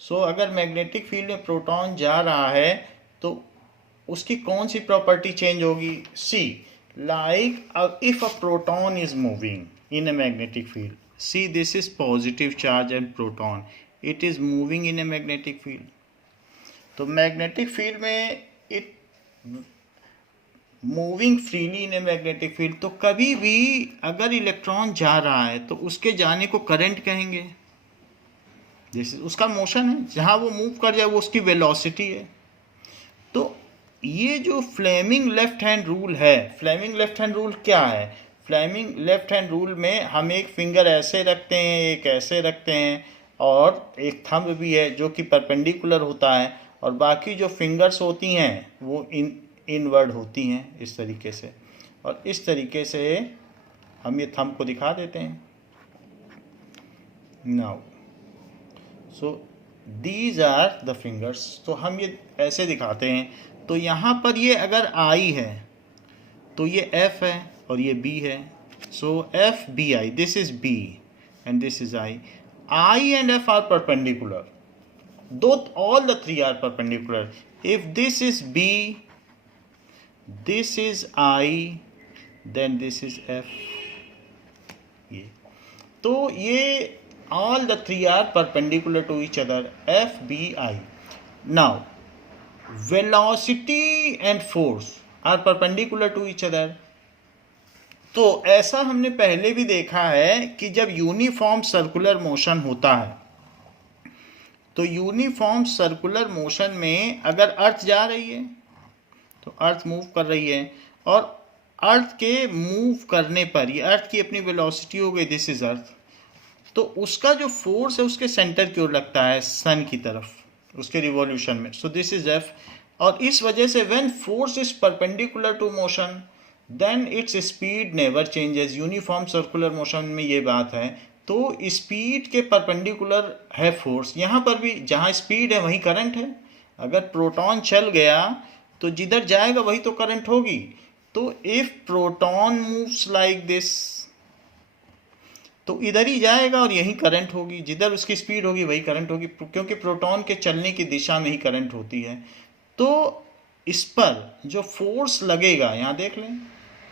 So अगर मैग्नेटिक फील्ड में प्रोटॉन जा रहा है तो उसकी कौन सी प्रॉपर्टी चेंज होगी? See like if a proton is moving in a magnetic field. See this is positive charge and proton, it is moving in a magnetic field. तो मैग्नेटिक फील्ड में it moving freely in a magnetic field. तो कभी भी अगर इलेक्ट्रॉन जा रहा है तो उसके जाने को करंट कहेंगे. दिस इज उसका मोशन है, जहाँ वो मूव कर जाए वो उसकी वेलोसिटी है। तो ये जो फ्लेमिंग लेफ्ट हैंड रूल है, फ्लेमिंग लेफ्ट हैंड रूल क्या है? फ्लेमिंग लेफ्ट हैंड रूल में हम एक फिंगर ऐसे रखते हैं, एक ऐसे रखते हैं, और एक थंब भी है जो कि परपेंडिकुलर होता है, और बाकी जो फिंगर्स होती हैं वो इनवर्ड होती हैं इस तरीके से। और इस तरीके से हम ये थंब को दिखा देते हैं। Now so these are the fingers. तो हम ये ऐसे दिखाते हैं। तो यहाँ पर ये अगर आई है तो ये एफ है और ये बी है। So F B I, this is B and this is I. I and F are perpendicular, though all the three are perpendicular. If this is B, this is I, then this is F. ये तो ये all the three are perpendicular to each other, F, B, I. Now velocity and force are perpendicular to each other. तो ऐसा हमने पहले भी देखा है कि जब यूनिफॉर्म सर्कुलर मोशन होता है, तो यूनिफॉर्म सर्कुलर मोशन में अगर अर्थ जा रही है तो अर्थ मूव कर रही है, और अर्थ के मूव करने पर ये अर्थ की अपनी वेलोसिटी हो गई, दिस इज अर्थ, तो उसका जो फोर्स है उसके सेंटर की ओर लगता है, सन की तरफ, उसके रिवॉल्यूशन में। So this is F. और इस वजह से when force is perpendicular to motion then its speed never changes. Uniform circular motion में ये बात है। तो स्पीड के परपेंडिकुलर है फोर्स। यहाँ पर भी जहाँ स्पीड है वहीं करंट है। अगर प्रोटॉन चल गया तो जिधर जाएगा वही तो करंट होगी। तो if proton moves like this तो इधर ही जाएगा और यही करंट होगी, जिधर उसकी स्पीड होगी वही करंट होगी, क्योंकि प्रोटॉन के चलने की दिशा में ही करंट होती है। तो इस पर जो फोर्स लगेगा, यहाँ देख लें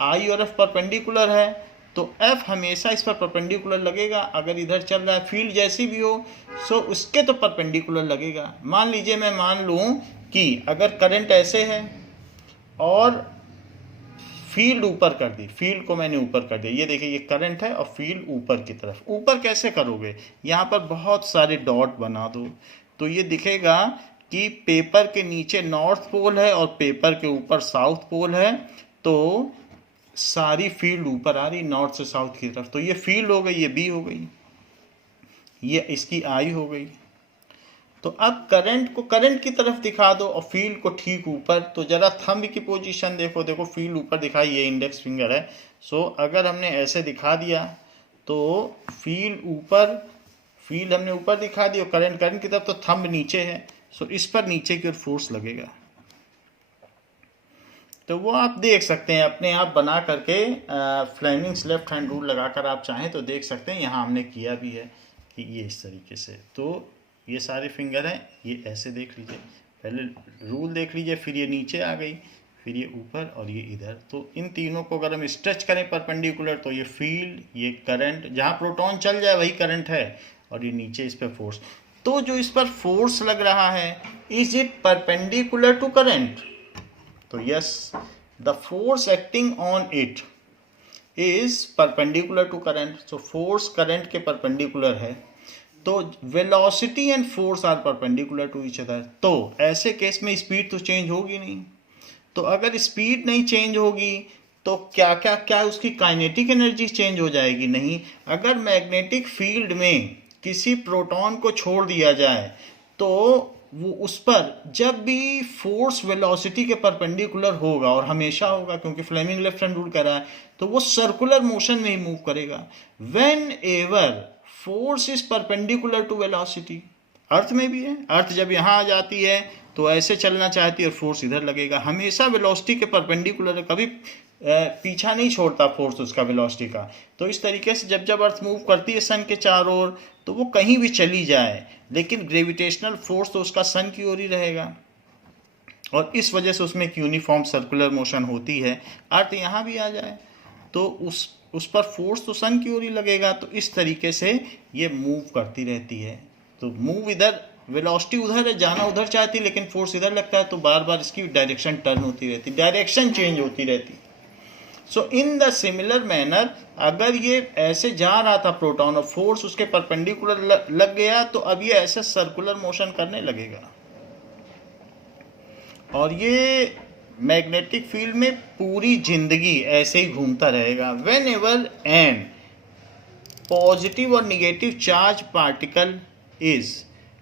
आई और एफ परपेंडिकुलर है, तो F हमेशा इस पर परपेंडिकुलर लगेगा। अगर इधर चल रहा है फील्ड जैसी भी हो सो उसके तो परपेंडिकुलर लगेगा। मान लीजिए मैं मान लूँ कि अगर करंट ऐसे है और फील्ड ऊपर कर दी, फील्ड को मैंने ऊपर कर दिया, ये देखिए ये करंट है और फील्ड ऊपर की तरफ। ऊपर कैसे करोगे? यहाँ पर बहुत सारे डॉट बना दो तो ये दिखेगा कि पेपर के नीचे नॉर्थ पोल है और पेपर के ऊपर साउथ पोल है। तो सारी फील्ड ऊपर आ रही नॉर्थ से साउथ की तरफ। तो ये फील्ड हो गई, ये बी हो गई, ये इसकी आई हो गई। तो अब करंट को करंट की तरफ दिखा दो और फील्ड को ठीक ऊपर। तो जरा थंब की पोजीशन देखो, देखो फील्ड ऊपर दिखाई, ये इंडेक्स फिंगर है। सो अगर हमने ऐसे दिखा दिया तो फील्ड ऊपर, फील्ड हमने ऊपर दिखा दी और करंट की तरफ, तो थंब नीचे है। सो इस पर नीचे की ओर फोर्स लगेगा। तो वो आप देख सकते हैं अपने आप बना करके, फ्लेमिंग्स लेफ्ट हैंड रूल लगाकर आप चाहें तो देख सकते हैं। यहाँ हमने किया भी है कि ये इस तरीके से। तो ये सारे फिंगर हैं, ये ऐसे देख लीजिए, पहले रूल देख लीजिए, फिर ये नीचे आ गई, फिर ये ऊपर और ये इधर। तो इन तीनों को अगर हम स्ट्रेच करें परपेंडिकुलर तो ये फील्ड, ये करंट, जहाँ प्रोटॉन चल जाए वही करंट है, और ये नीचे इस पर फोर्स। तो जो इस पर फोर्स लग रहा है, is it perpendicular to current? तो yes, the force acting on it is perpendicular to current. So force current के परपेंडिकुलर है। तो velocity and force are perpendicular to each other. तो ऐसे केस में स्पीड तो चेंज होगी नहीं। तो अगर स्पीड नहीं चेंज होगी तो क्या उसकी काइनेटिक एनर्जी चेंज हो जाएगी? नहीं। अगर मैग्नेटिक फील्ड में किसी प्रोटॉन को छोड़ दिया जाए तो वो उस पर जब भी फोर्स वेलोसिटी के परपेंडिकुलर होगा, और हमेशा होगा क्योंकि फ्लेमिंग लेफ्ट हैंड रूल कर रहा है, तो वो सर्कुलर मोशन में ही मूव करेगा। Whenever force is perpendicular to velocity, earth में भी है, अर्थ जब यहाँ आ जाती है तो ऐसे चलना चाहती है और फोर्स इधर लगेगा। हमेशा वेलोसिटी के परपेंडिकुलर है, कभी पीछा नहीं छोड़ता फोर्स उसका वेलोसिटी का। तो इस तरीके से जब अर्थ मूव करती है सन के चारों ओर, तो वो कहीं भी चली जाए लेकिन ग्रेविटेशनल फोर्स तो उसका सन की ओर ही रहेगा, और इस वजह से उसमें एक यूनिफॉर्म सर्कुलर मोशन होती है। अर्थ यहाँ भी आ जाए तो उस पर फोर्स तो सन की ओर ही लगेगा। तो इस तरीके से ये मूव करती रहती है। तो मूव इधर, वेलोसिटी उधर है, जाना उधर चाहती है, लेकिन फोर्स इधर लगता है, तो बार बार इसकी डायरेक्शन टर्न होती रहती, डायरेक्शन चेंज होती रहती। सो इन द सिमिलर मैनर अगर ये ऐसे जा रहा था प्रोटॉन और फोर्स उसके परपेंडिकुलर लग गया तो अब ये ऐसे सर्कुलर मोशन करने लगेगा और ये मैग्नेटिक फील्ड में पूरी जिंदगी ऐसे ही घूमता रहेगा। वेन एवर एन पॉजिटिव और negative charge particle is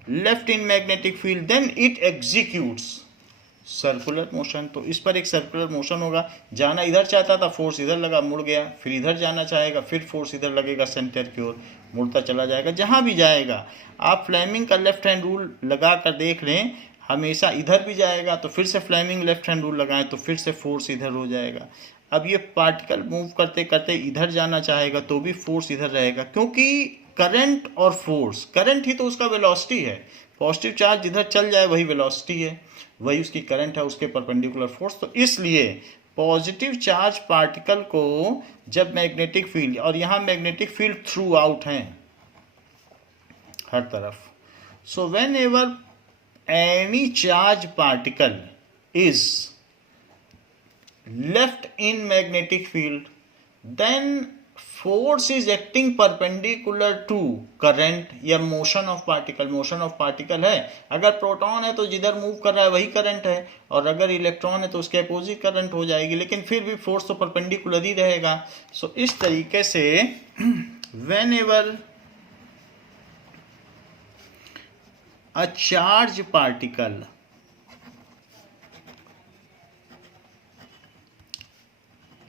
left in magnetic field then it executes circular motion. तो इस पर एक सर्कुलर मोशन होगा, जाना इधर चाहता था, फोर्स इधर लगा, मुड़ गया, फिर इधर जाना चाहेगा, फिर फोर्स इधर लगेगा सेंटर की ओर, मुड़ता चला जाएगा। जहाँ भी जाएगा आप फ्लेमिंग का लेफ्ट हैंड रूल लगा कर देख लें, हमेशा इधर भी जाएगा तो फिर से फ्लेमिंग लेफ्ट हैंड रूल लगाएं तो फिर से फोर्स इधर हो जाएगा। अब ये पार्टिकल मूव करते करते इधर जाना चाहेगा तो भी फोर्स इधर रहेगा, क्योंकि करंट और फोर्स, करंट ही तो उसका वेलोसिटी है, पॉजिटिव चार्ज जिधर चल जाए वही वेलोसिटी है, वही उसकी करंट है, उसके परपेंडिकुलर फोर्स। तो इसलिए पॉजिटिव चार्ज पार्टिकल को जब मैग्नेटिक फील्ड, और यहाँ मैग्नेटिक फील्ड थ्रू आउट है हर तरफ, so whenever any charge particle is left in magnetic field then force is acting perpendicular to current या motion of particle. Motion of particle है, अगर प्रोटॉन है तो जिधर मूव कर रहा है वही करंट है, और अगर इलेक्ट्रॉन है तो उसके अपोजिट करंट हो जाएगी, लेकिन फिर भी फोर्स तो परपेंडिकुलर ही रहेगा। सो इस तरीके से when ever a charge particle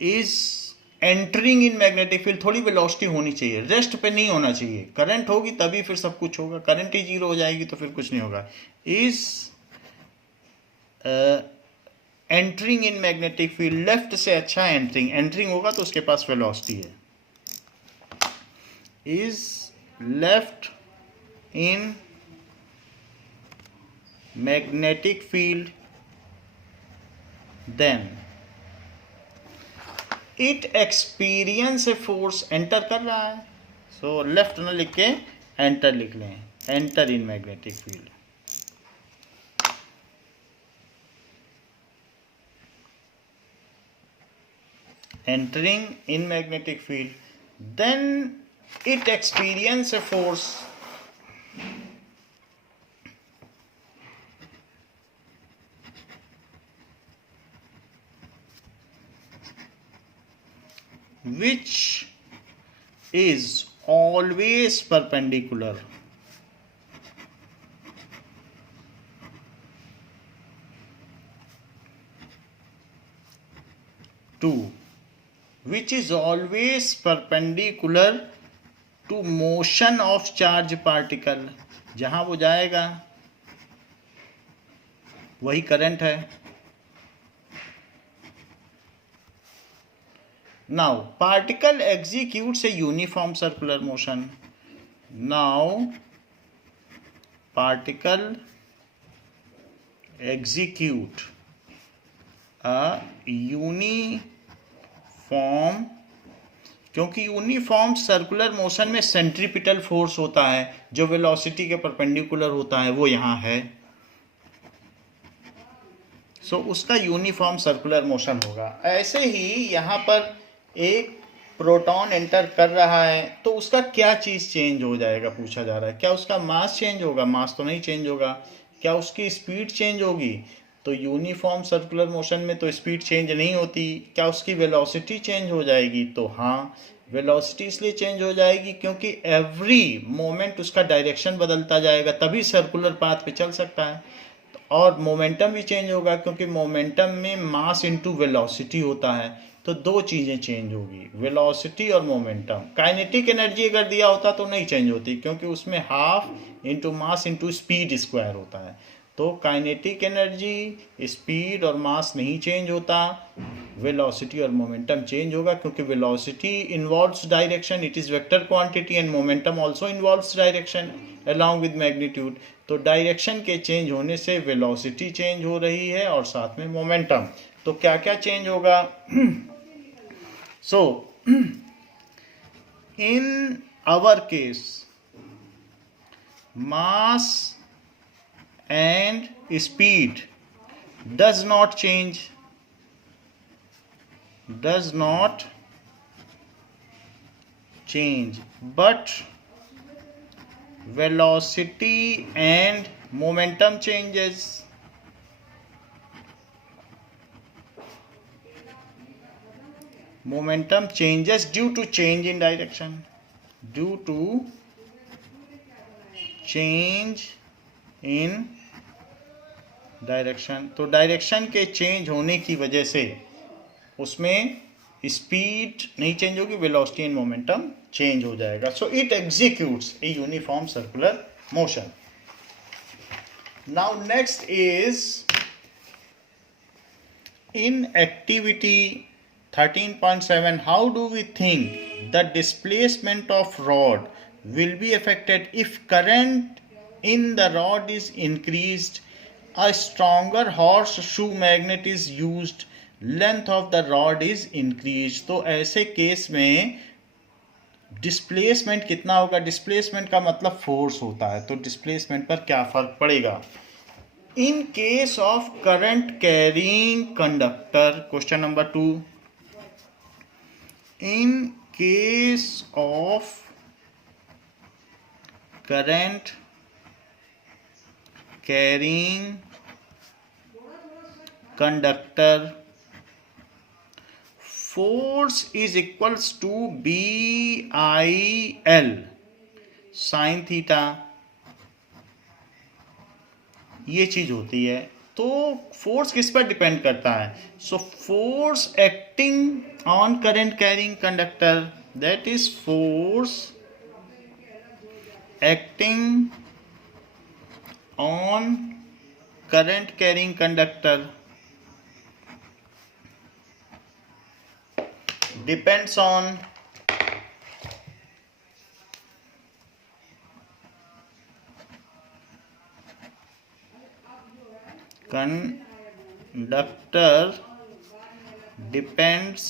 is entering in magnetic field, थोड़ी वेलोसिटी होनी चाहिए, रेस्ट पे नहीं होना चाहिए, करंट होगी तभी फिर सब कुछ होगा, करंट ही जीरो हो जाएगी तो फिर कुछ नहीं होगा। Is entering in magnetic field, left से अच्छा एंटरिंग, एंटरिंग होगा तो उसके पास वेलोसिटी है, is left in magnetic field then it experience a force, enter कर रहा है, सो लेफ्ट ना लिख के एंटर लिख लें, enter in magnetic field. Entering in magnetic field then it experience a force which is always perpendicular to motion of charge particle। जहां वो जाएगा वही करंट है। Now particle executes a uniform circular motion. Now particle execute a uniform, क्योंकि यूनिफॉर्म सर्कुलर मोशन में सेंट्रीपिटल फोर्स होता है जो वेलोसिटी के परपेंडिकुलर होता है, वो यहाँ है, सो उसका यूनिफॉर्म सर्कुलर मोशन होगा। ऐसे ही यहाँ पर एक प्रोटॉन एंटर कर रहा है तो उसका क्या चीज़ चेंज हो जाएगा पूछा जा रहा है, क्या उसका मास चेंज होगा? मास तो नहीं चेंज होगा। क्या उसकी स्पीड चेंज होगी? तो यूनिफॉर्म सर्कुलर मोशन में तो स्पीड चेंज नहीं होती। क्या उसकी वेलोसिटी चेंज हो जाएगी? तो हाँ, वेलोसिटी इसलिए चेंज हो जाएगी क्योंकि एवरी मोमेंट उसका डायरेक्शन बदलता जाएगा, तभी सर्कुलर पाथ पे चल सकता है। और मोमेंटम भी चेंज होगा क्योंकि मोमेंटम में मास इनटू वेलोसिटी होता है, तो दो चीज़ें चेंज होगी, वेलोसिटी और मोमेंटम। काइनेटिक एनर्जी अगर दिया होता तो नहीं चेंज होती क्योंकि उसमें half into mass into speed square होता है। तो काइनेटिक एनर्जी, स्पीड और मास नहीं चेंज होता, वेलोसिटी और मोमेंटम चेंज होगा क्योंकि velocity involves direction, it is vector quantity, and momentum also involves direction along with magnitude. तो डायरेक्शन के चेंज होने से वेलोसिटी चेंज हो रही है और साथ में मोमेंटम। तो क्या क्या चेंज होगा? So in our case mass and speed does not change, does not change, but velocity and momentum changes. Momentum changes due to change in direction. Due to change in direction, तो डायरेक्शन के चेंज होने की वजह से उसमें स्पीड नहीं चेंज होगी, वेलोसिटी एंड मोमेंटम चेंज हो जाएगा. So it executes a uniform circular motion. Now next is in activity 13.7, how do we think the displacement of rod will be affected if current in the rod is increased, a stronger horseshoe magnet is used, length of the rod is increased. तो ऐसे केस में डिस्प्लेसमेंट कितना होगा? डिस्प्लेसमेंट का मतलब फोर्स होता है, तो डिस्प्लेसमेंट पर क्या फर्क पड़ेगा? In case of current carrying conductor, question number 2, in case of current carrying conductor, force is equals to BIL sin theta. ये चीज होती है. तो फोर्स किस पर डिपेंड करता है? So force acting on current carrying conductor, that is force acting on current carrying conductor depends on conductor depends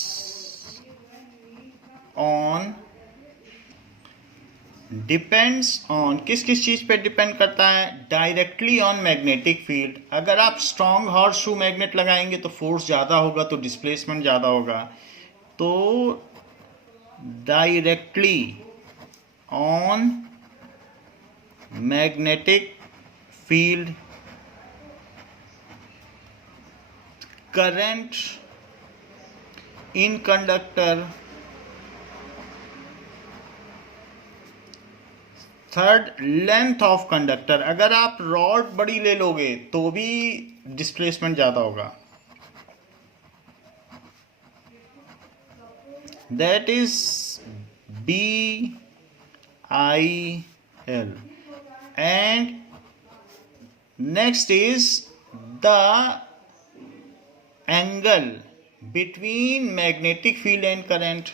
on किस किस चीज पे डिपेंड करता है? Directly on magnetic field. अगर आप स्ट्रॉन्ग हॉर्सशू मैग्नेट लगाएंगे तो फोर्स ज़्यादा होगा, तो डिस्प्लेसमेंट ज़्यादा होगा. तो directly on magnetic field current in conductor. Third, length of conductor. अगर आप रॉड बड़ी ले लोगे तो भी डिस्प्लेसमेंट ज्यादा होगा. That is BIL. And next is the angle between magnetic field and current.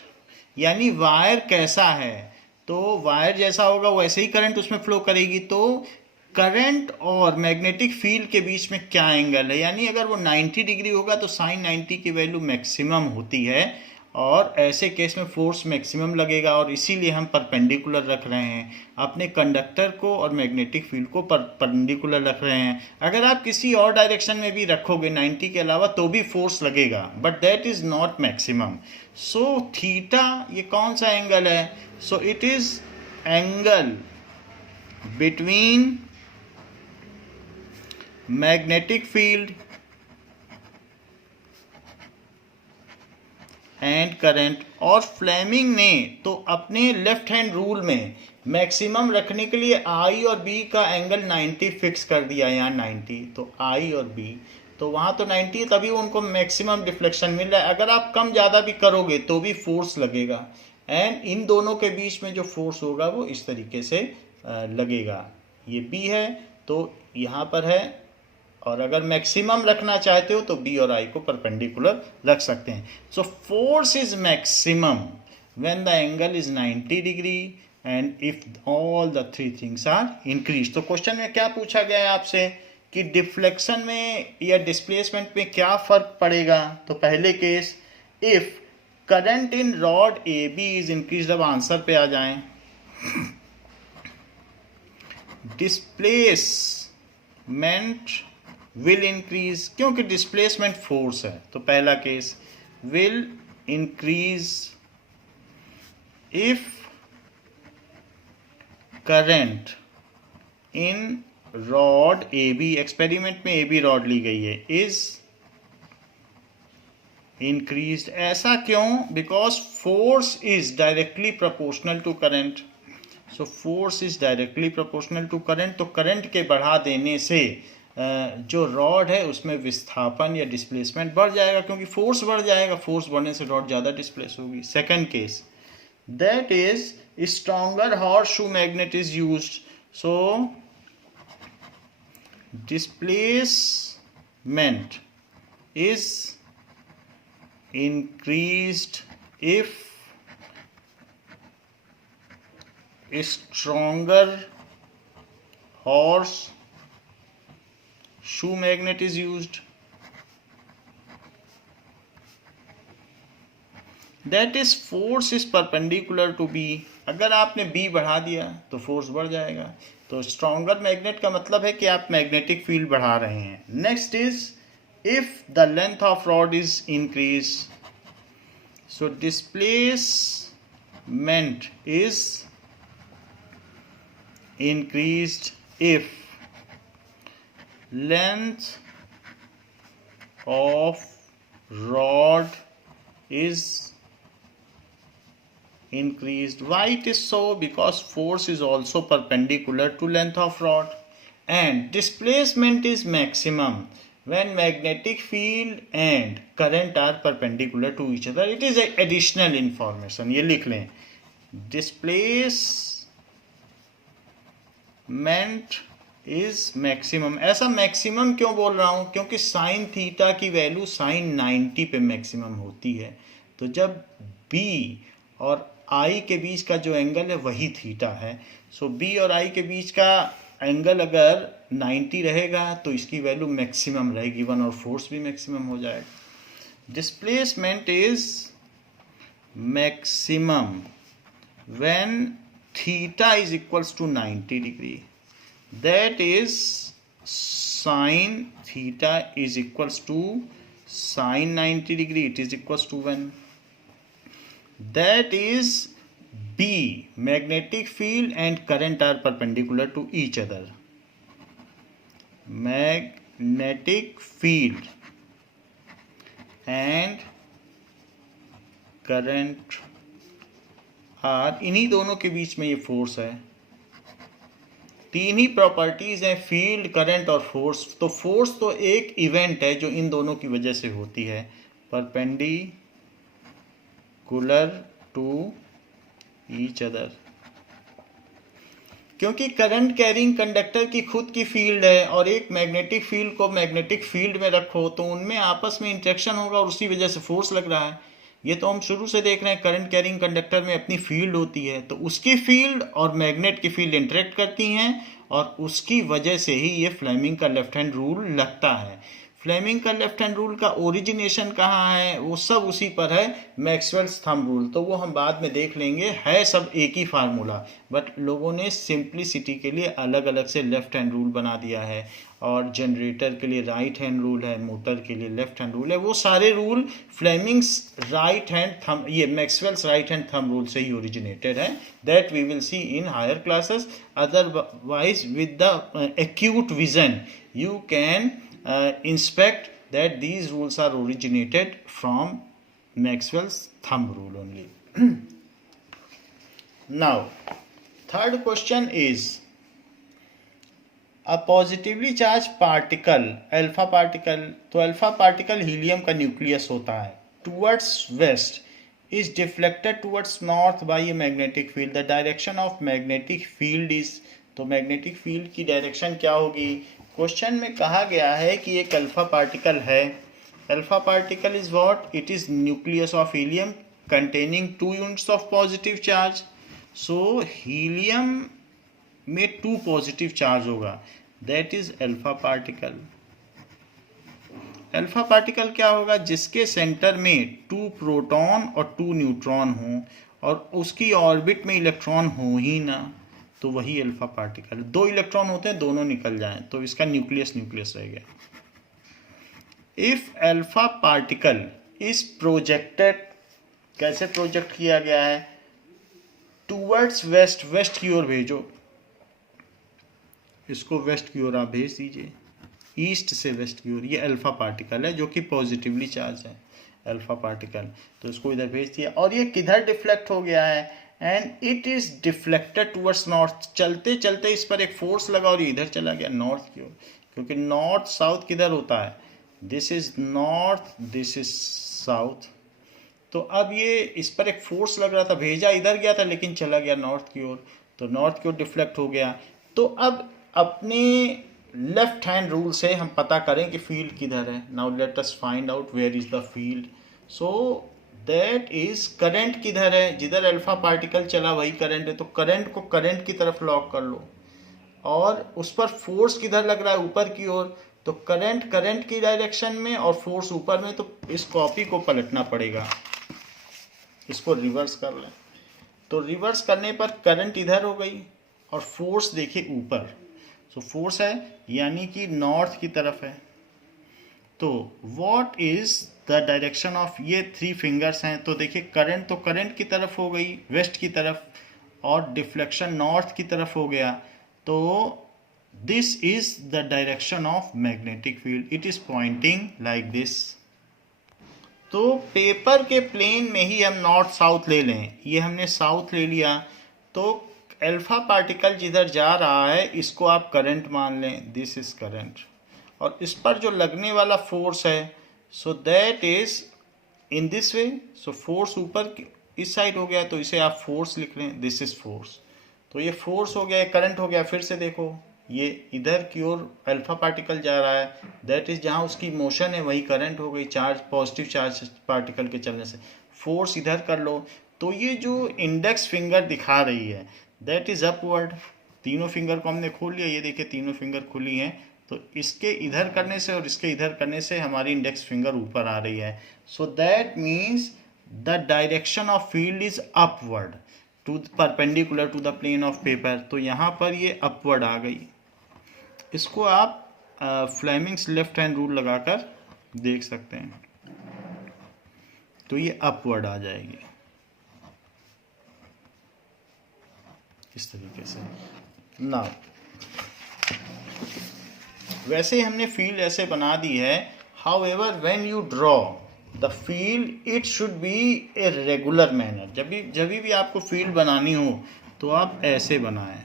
यानी वायर कैसा है, तो वायर जैसा होगा वैसे ही करंट उसमें फ्लो करेगी. तो करंट और मैग्नेटिक फील्ड के बीच में क्या एंगल है, यानी अगर वो 90 डिग्री होगा तो साइन 90 की वैल्यू मैक्सिमम होती है, और ऐसे केस में फोर्स मैक्सिमम लगेगा. और इसीलिए हम परपेंडिकुलर रख रहे हैं अपने कंडक्टर को और मैग्नेटिक फील्ड को परपेंडिकुलर रख रहे हैं. अगर आप किसी और डायरेक्शन में भी रखोगे 90 के अलावा तो भी फोर्स लगेगा, but that is not maximum. So theta ये कौन सा एंगल है? सो it is angle between magnetic field and current. और फ्लेमिंग ने तो अपने लेफ्ट हैंड रूल में मैक्सिमम रखने के लिए आई और बी का एंगल 90 फिक्स कर दिया. यहाँ 90, तो आई और बी, तो वहाँ तो 90 है, तभी उनको मैक्सिमम डिफ्लेक्शन मिल रहा है. अगर आप कम ज़्यादा भी करोगे तो भी फोर्स लगेगा, एंड इन दोनों के बीच में जो फोर्स होगा वो इस तरीके से लगेगा. ये बी है तो यहाँ पर है, और अगर मैक्सिमम रखना चाहते हो तो बी और आई को परपेंडिकुलर रख सकते हैं. So force is maximum when the angle is 90 degree and if all the three things are increase. तो क्वेश्चन में क्या पूछा गया है आपसे कि डिफ्लेक्शन में या डिस्प्लेसमेंट में क्या फर्क पड़ेगा? तो पहले case, if current in rod A B is increase. अब आंसर पे आ जाएं. डिस्प्लेसमेंट विल इंक्रीज, क्योंकि डिस्प्लेसमेंट फोर्स है. तो पहला case, will increase if current in rod AB, experiment में AB रॉड ली गई है, is increased. ऐसा क्यों? Because force is directly proportional to current. So force is directly proportional to current. तो करंट के बढ़ा देने से जो रॉड है उसमें विस्थापन या डिस्प्लेसमेंट बढ़ जाएगा, क्योंकि फोर्स बढ़ जाएगा, फोर्स बढ़ने से रॉड ज़्यादा डिस्प्लेस होगी. Second case, that is stronger horseshoe magnet is used. So displacement is increased if stronger horseshoe magnet is used. That is, force is perpendicular to B. अगर आपने B बढ़ा दिया तो फोर्स बढ़ जाएगा. तो स्ट्रॉन्गर मैग्नेट का मतलब है कि आप मैग्नेटिक फील्ड बढ़ा रहे हैं. Next is if the length of rod is increase. So displacement is increased if length of rod is increased. Why it is so? Because force is also perpendicular to length of rod, and displacement is maximum when magnetic field and current are perpendicular to each other. It is an additional information. ये लिख लें, displacement is maximum. ऐसा मैक्सिमम क्यों बोल रहा हूँ? क्योंकि साइन थीटा की वैल्यू साइन 90 पे मैक्सिमम होती है. तो जब B और I के बीच का जो एंगल है वही थीटा है. सो B और I के बीच का एंगल अगर 90 रहेगा तो इसकी वैल्यू मैक्सिमम रहेगी 1, और फोर्स भी मैक्सिमम हो जाएगा. Displacement is maximum when theta is equals to 90 degree. That is, sin theta is equals to sin 90 degree. It is equals to 1. That is, B, magnetic field and current are perpendicular to each other. Magnetic field and current और इन्हीं दोनों के बीच में ये फोर्स है. तीन ही प्रॉपर्टीज हैं, फील्ड, करंट और फोर्स. तो फोर्स तो एक इवेंट है जो इन दोनों की वजह से होती है, परपेंडिकुलर टू ईच अदर. क्योंकि करंट कैरिंग कंडक्टर की खुद की फील्ड है और एक मैग्नेटिक फील्ड को मैग्नेटिक फील्ड में रखो तो उनमें आपस में इंटरेक्शन होगा और उसी वजह से फोर्स लग रहा है. ये तो हम शुरू से देख रहे हैं. करंट कैरिंग कंडक्टर में अपनी फील्ड होती है, तो उसकी फील्ड और मैग्नेट की फील्ड इंटरेक्ट करती हैं और उसकी वजह से ही ये फ्लेमिंग का लेफ्ट हैंड रूल लगता है. फ्लेमिंग का लेफ्ट हैंड रूल का ओरिजिनेशन कहाँ है? वो सब उसी पर है, मैक्सवेल्स थंब रूल. तो वो हम बाद में देख लेंगे. है सब एक ही फार्मूला, बट लोगों ने सिंप्लिसिटी के लिए अलग अलग से लेफ्ट हैंड रूल बना दिया है. और जनरेटर के लिए राइट हैंड रूल है, मोटर के लिए लेफ्ट हैंड रूल है. वो सारे rule Fleming's right hand thumb, ये Maxwell's right hand thumb rule से ही ओरिजिनेटेड है. That we will see in higher classes. Otherwise with the acute vision you can inspect that these rules are originated from Maxwell's thumb rule only. Now, third question is, a positively charged particle, alpha particle, तो alpha particle helium का न्यूक्लियस होता है, towards west is deflected towards north by a magnetic field. The direction of magnetic field is, तो मैग्नेटिक फील्ड की डायरेक्शन क्या होगी? क्वेश्चन में कहा गया है कि एक अल्फा पार्टिकल है. Alpha particle is what? It is nucleus of helium containing 2 units of positive charge. So helium में 2 पॉजिटिव चार्ज होगा, that is alpha particle. Alpha particle क्या होगा? जिसके सेंटर में 2 प्रोटॉन और 2 न्यूट्रॉन हों और उसकी ऑर्बिट में इलेक्ट्रॉन हो ही ना, तो वही अल्फा पार्टिकल. 2 इलेक्ट्रॉन होते हैं, दोनों निकल जाएं तो इसका न्यूक्लियस रह गया. If alpha particle is projected कैसे प्रोजेक्ट किया गया है, टूवर्ड्स वेस्ट, वेस्ट की ओर भेजो, इसको वेस्ट की ओर आप भेज दीजिए, ईस्ट से वेस्ट की ओर। ये अल्फा पार्टिकल है जो कि पॉजिटिवली चार्ज है, अल्फा पार्टिकल, तो इसको इधर भेज दिया। और ये किधर डिफ्लेक्ट हो गया है, and it is deflected towards north. चलते चलते इस पर एक फोर्स लगा और ये इधर चला गया नॉर्थ की ओर, क्योंकि नॉर्थ साउथ किधर होता है, this is north, this is south. तो अब ये इस पर एक फोर्स लग रहा था, भेजा इधर गया था लेकिन चला गया नॉर्थ की ओर, तो नॉर्थ की ओर डिफ्लेक्ट हो गया। तो अब अपने लेफ्ट हैंड रूल से हम पता करें कि फील्ड किधर है। Now let us find out where is the field. So that is current किधर है, जिधर अल्फा पार्टिकल चला वही करंट है, तो करंट को करंट की तरफ लॉक कर लो। और उस पर फोर्स किधर लग रहा है, ऊपर की ओर, तो करंट करंट की डायरेक्शन में और फोर्स ऊपर में, तो इस कॉपी को पलटना पड़ेगा, इसको रिवर्स कर लें। तो रिवर्स करने पर करंट इधर हो गई और फोर्स देखिए ऊपर, सो फोर्स है यानी कि नॉर्थ की तरफ है। तो what is the direction of, ये 3 फिंगर्स हैं, तो देखिए करंट तो करंट की तरफ हो गई, वेस्ट की तरफ, और डिफ्लेक्शन नॉर्थ की तरफ हो गया। तो this is the direction of magnetic field, it is Poynting like this. तो पेपर के प्लेन में ही हम नॉर्थ साउथ ले लें, ये हमने साउथ ले लिया, तो अल्फा पार्टिकल जिधर जा रहा है इसको आप करंट मान लें, दिस इज करंट, और इस पर जो लगने वाला फोर्स है, so that is in this way, so force ऊपर इस साइड हो गया, तो इसे आप फोर्स लिख लें, दिस इज फोर्स। तो ये फोर्स हो गया, करंट हो गया। फिर से देखो, ये इधर की ओर अल्फा पार्टिकल जा रहा है, दैट इज जहाँ उसकी मोशन है वही करंट हो गई, चार्ज, पॉजिटिव चार्ज पार्टिकल के चलने से। फोर्स इधर कर लो, तो ये जो इंडेक्स फिंगर दिखा रही है दैट इज अपवर्ड। तीनों फिंगर को हमने खोल लिया, ये देखिए तीनों फिंगर खुली हैं, तो इसके इधर करने से और इसके इधर करने से हमारी इंडेक्स फिंगर ऊपर आ रही है। So that means the direction of field is upward to perpendicular to the plane of paper. तो यहाँ पर ये अपवर्ड आ गई। इसको आप फ्लेमिंग्स लेफ्ट हैंड रूल लगाकर देख सकते हैं, तो ये अपवर्ड आ जाएगी इस तरीके से। नाउ वैसे हमने फील्ड ऐसे बना दी है, however when you draw the field it should be a regular manner. जब भी आपको फील्ड बनानी हो तो आप ऐसे बनाएं,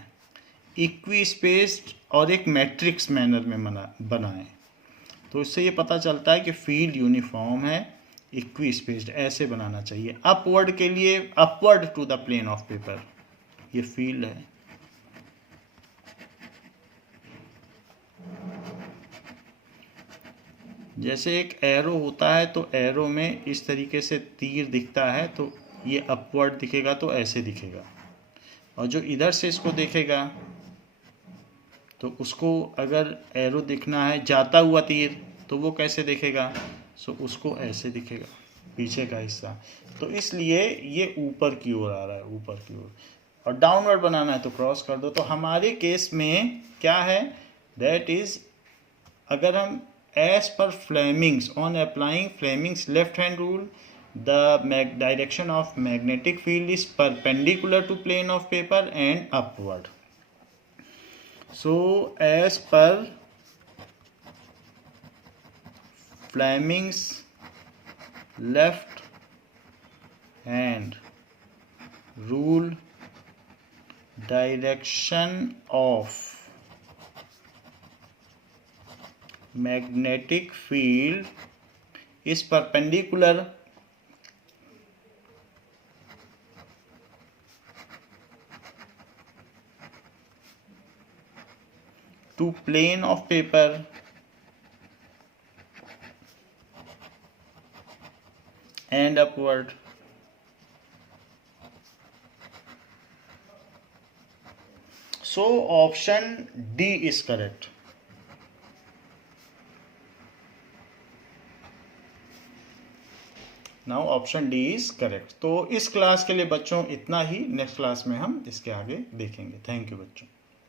इक्वी स्पेस्ड और एक मैट्रिक्स मैनर में बनाएं, तो इससे ये पता चलता है कि फील्ड यूनिफॉर्म है, इक्वी स्पेस्ड, ऐसे बनाना चाहिए। अपवर्ड के लिए upward to the plane of paper, ये फील्ड है। जैसे एक एरो होता है, तो एरो में इस तरीके से तीर दिखता है, तो ये अपवर्ड दिखेगा तो ऐसे दिखेगा, और जो इधर से इसको देखेगा तो उसको अगर एरो दिखना है जाता हुआ तीर, तो वो कैसे दिखेगा, सो उसको ऐसे दिखेगा पीछे का हिस्सा। तो इसलिए ये ऊपर की ओर आ रहा है, ऊपर की ओर, और डाउनवर्ड बनाना है तो क्रॉस कर दो। तो हमारे केस में क्या है, दैट इज अगर हम as per Fleming's, on applying Fleming's left hand rule, the direction of magnetic field is perpendicular to plane of paper and upward. So as per Fleming's left hand rule, direction of magnetic field is perpendicular to plane of paper and upward. So option D is correct. Now option D is correct. तो इस क्लास के लिए बच्चों इतना ही, नेक्स्ट क्लास में हम इसके आगे देखेंगे। थैंक यू बच्चों।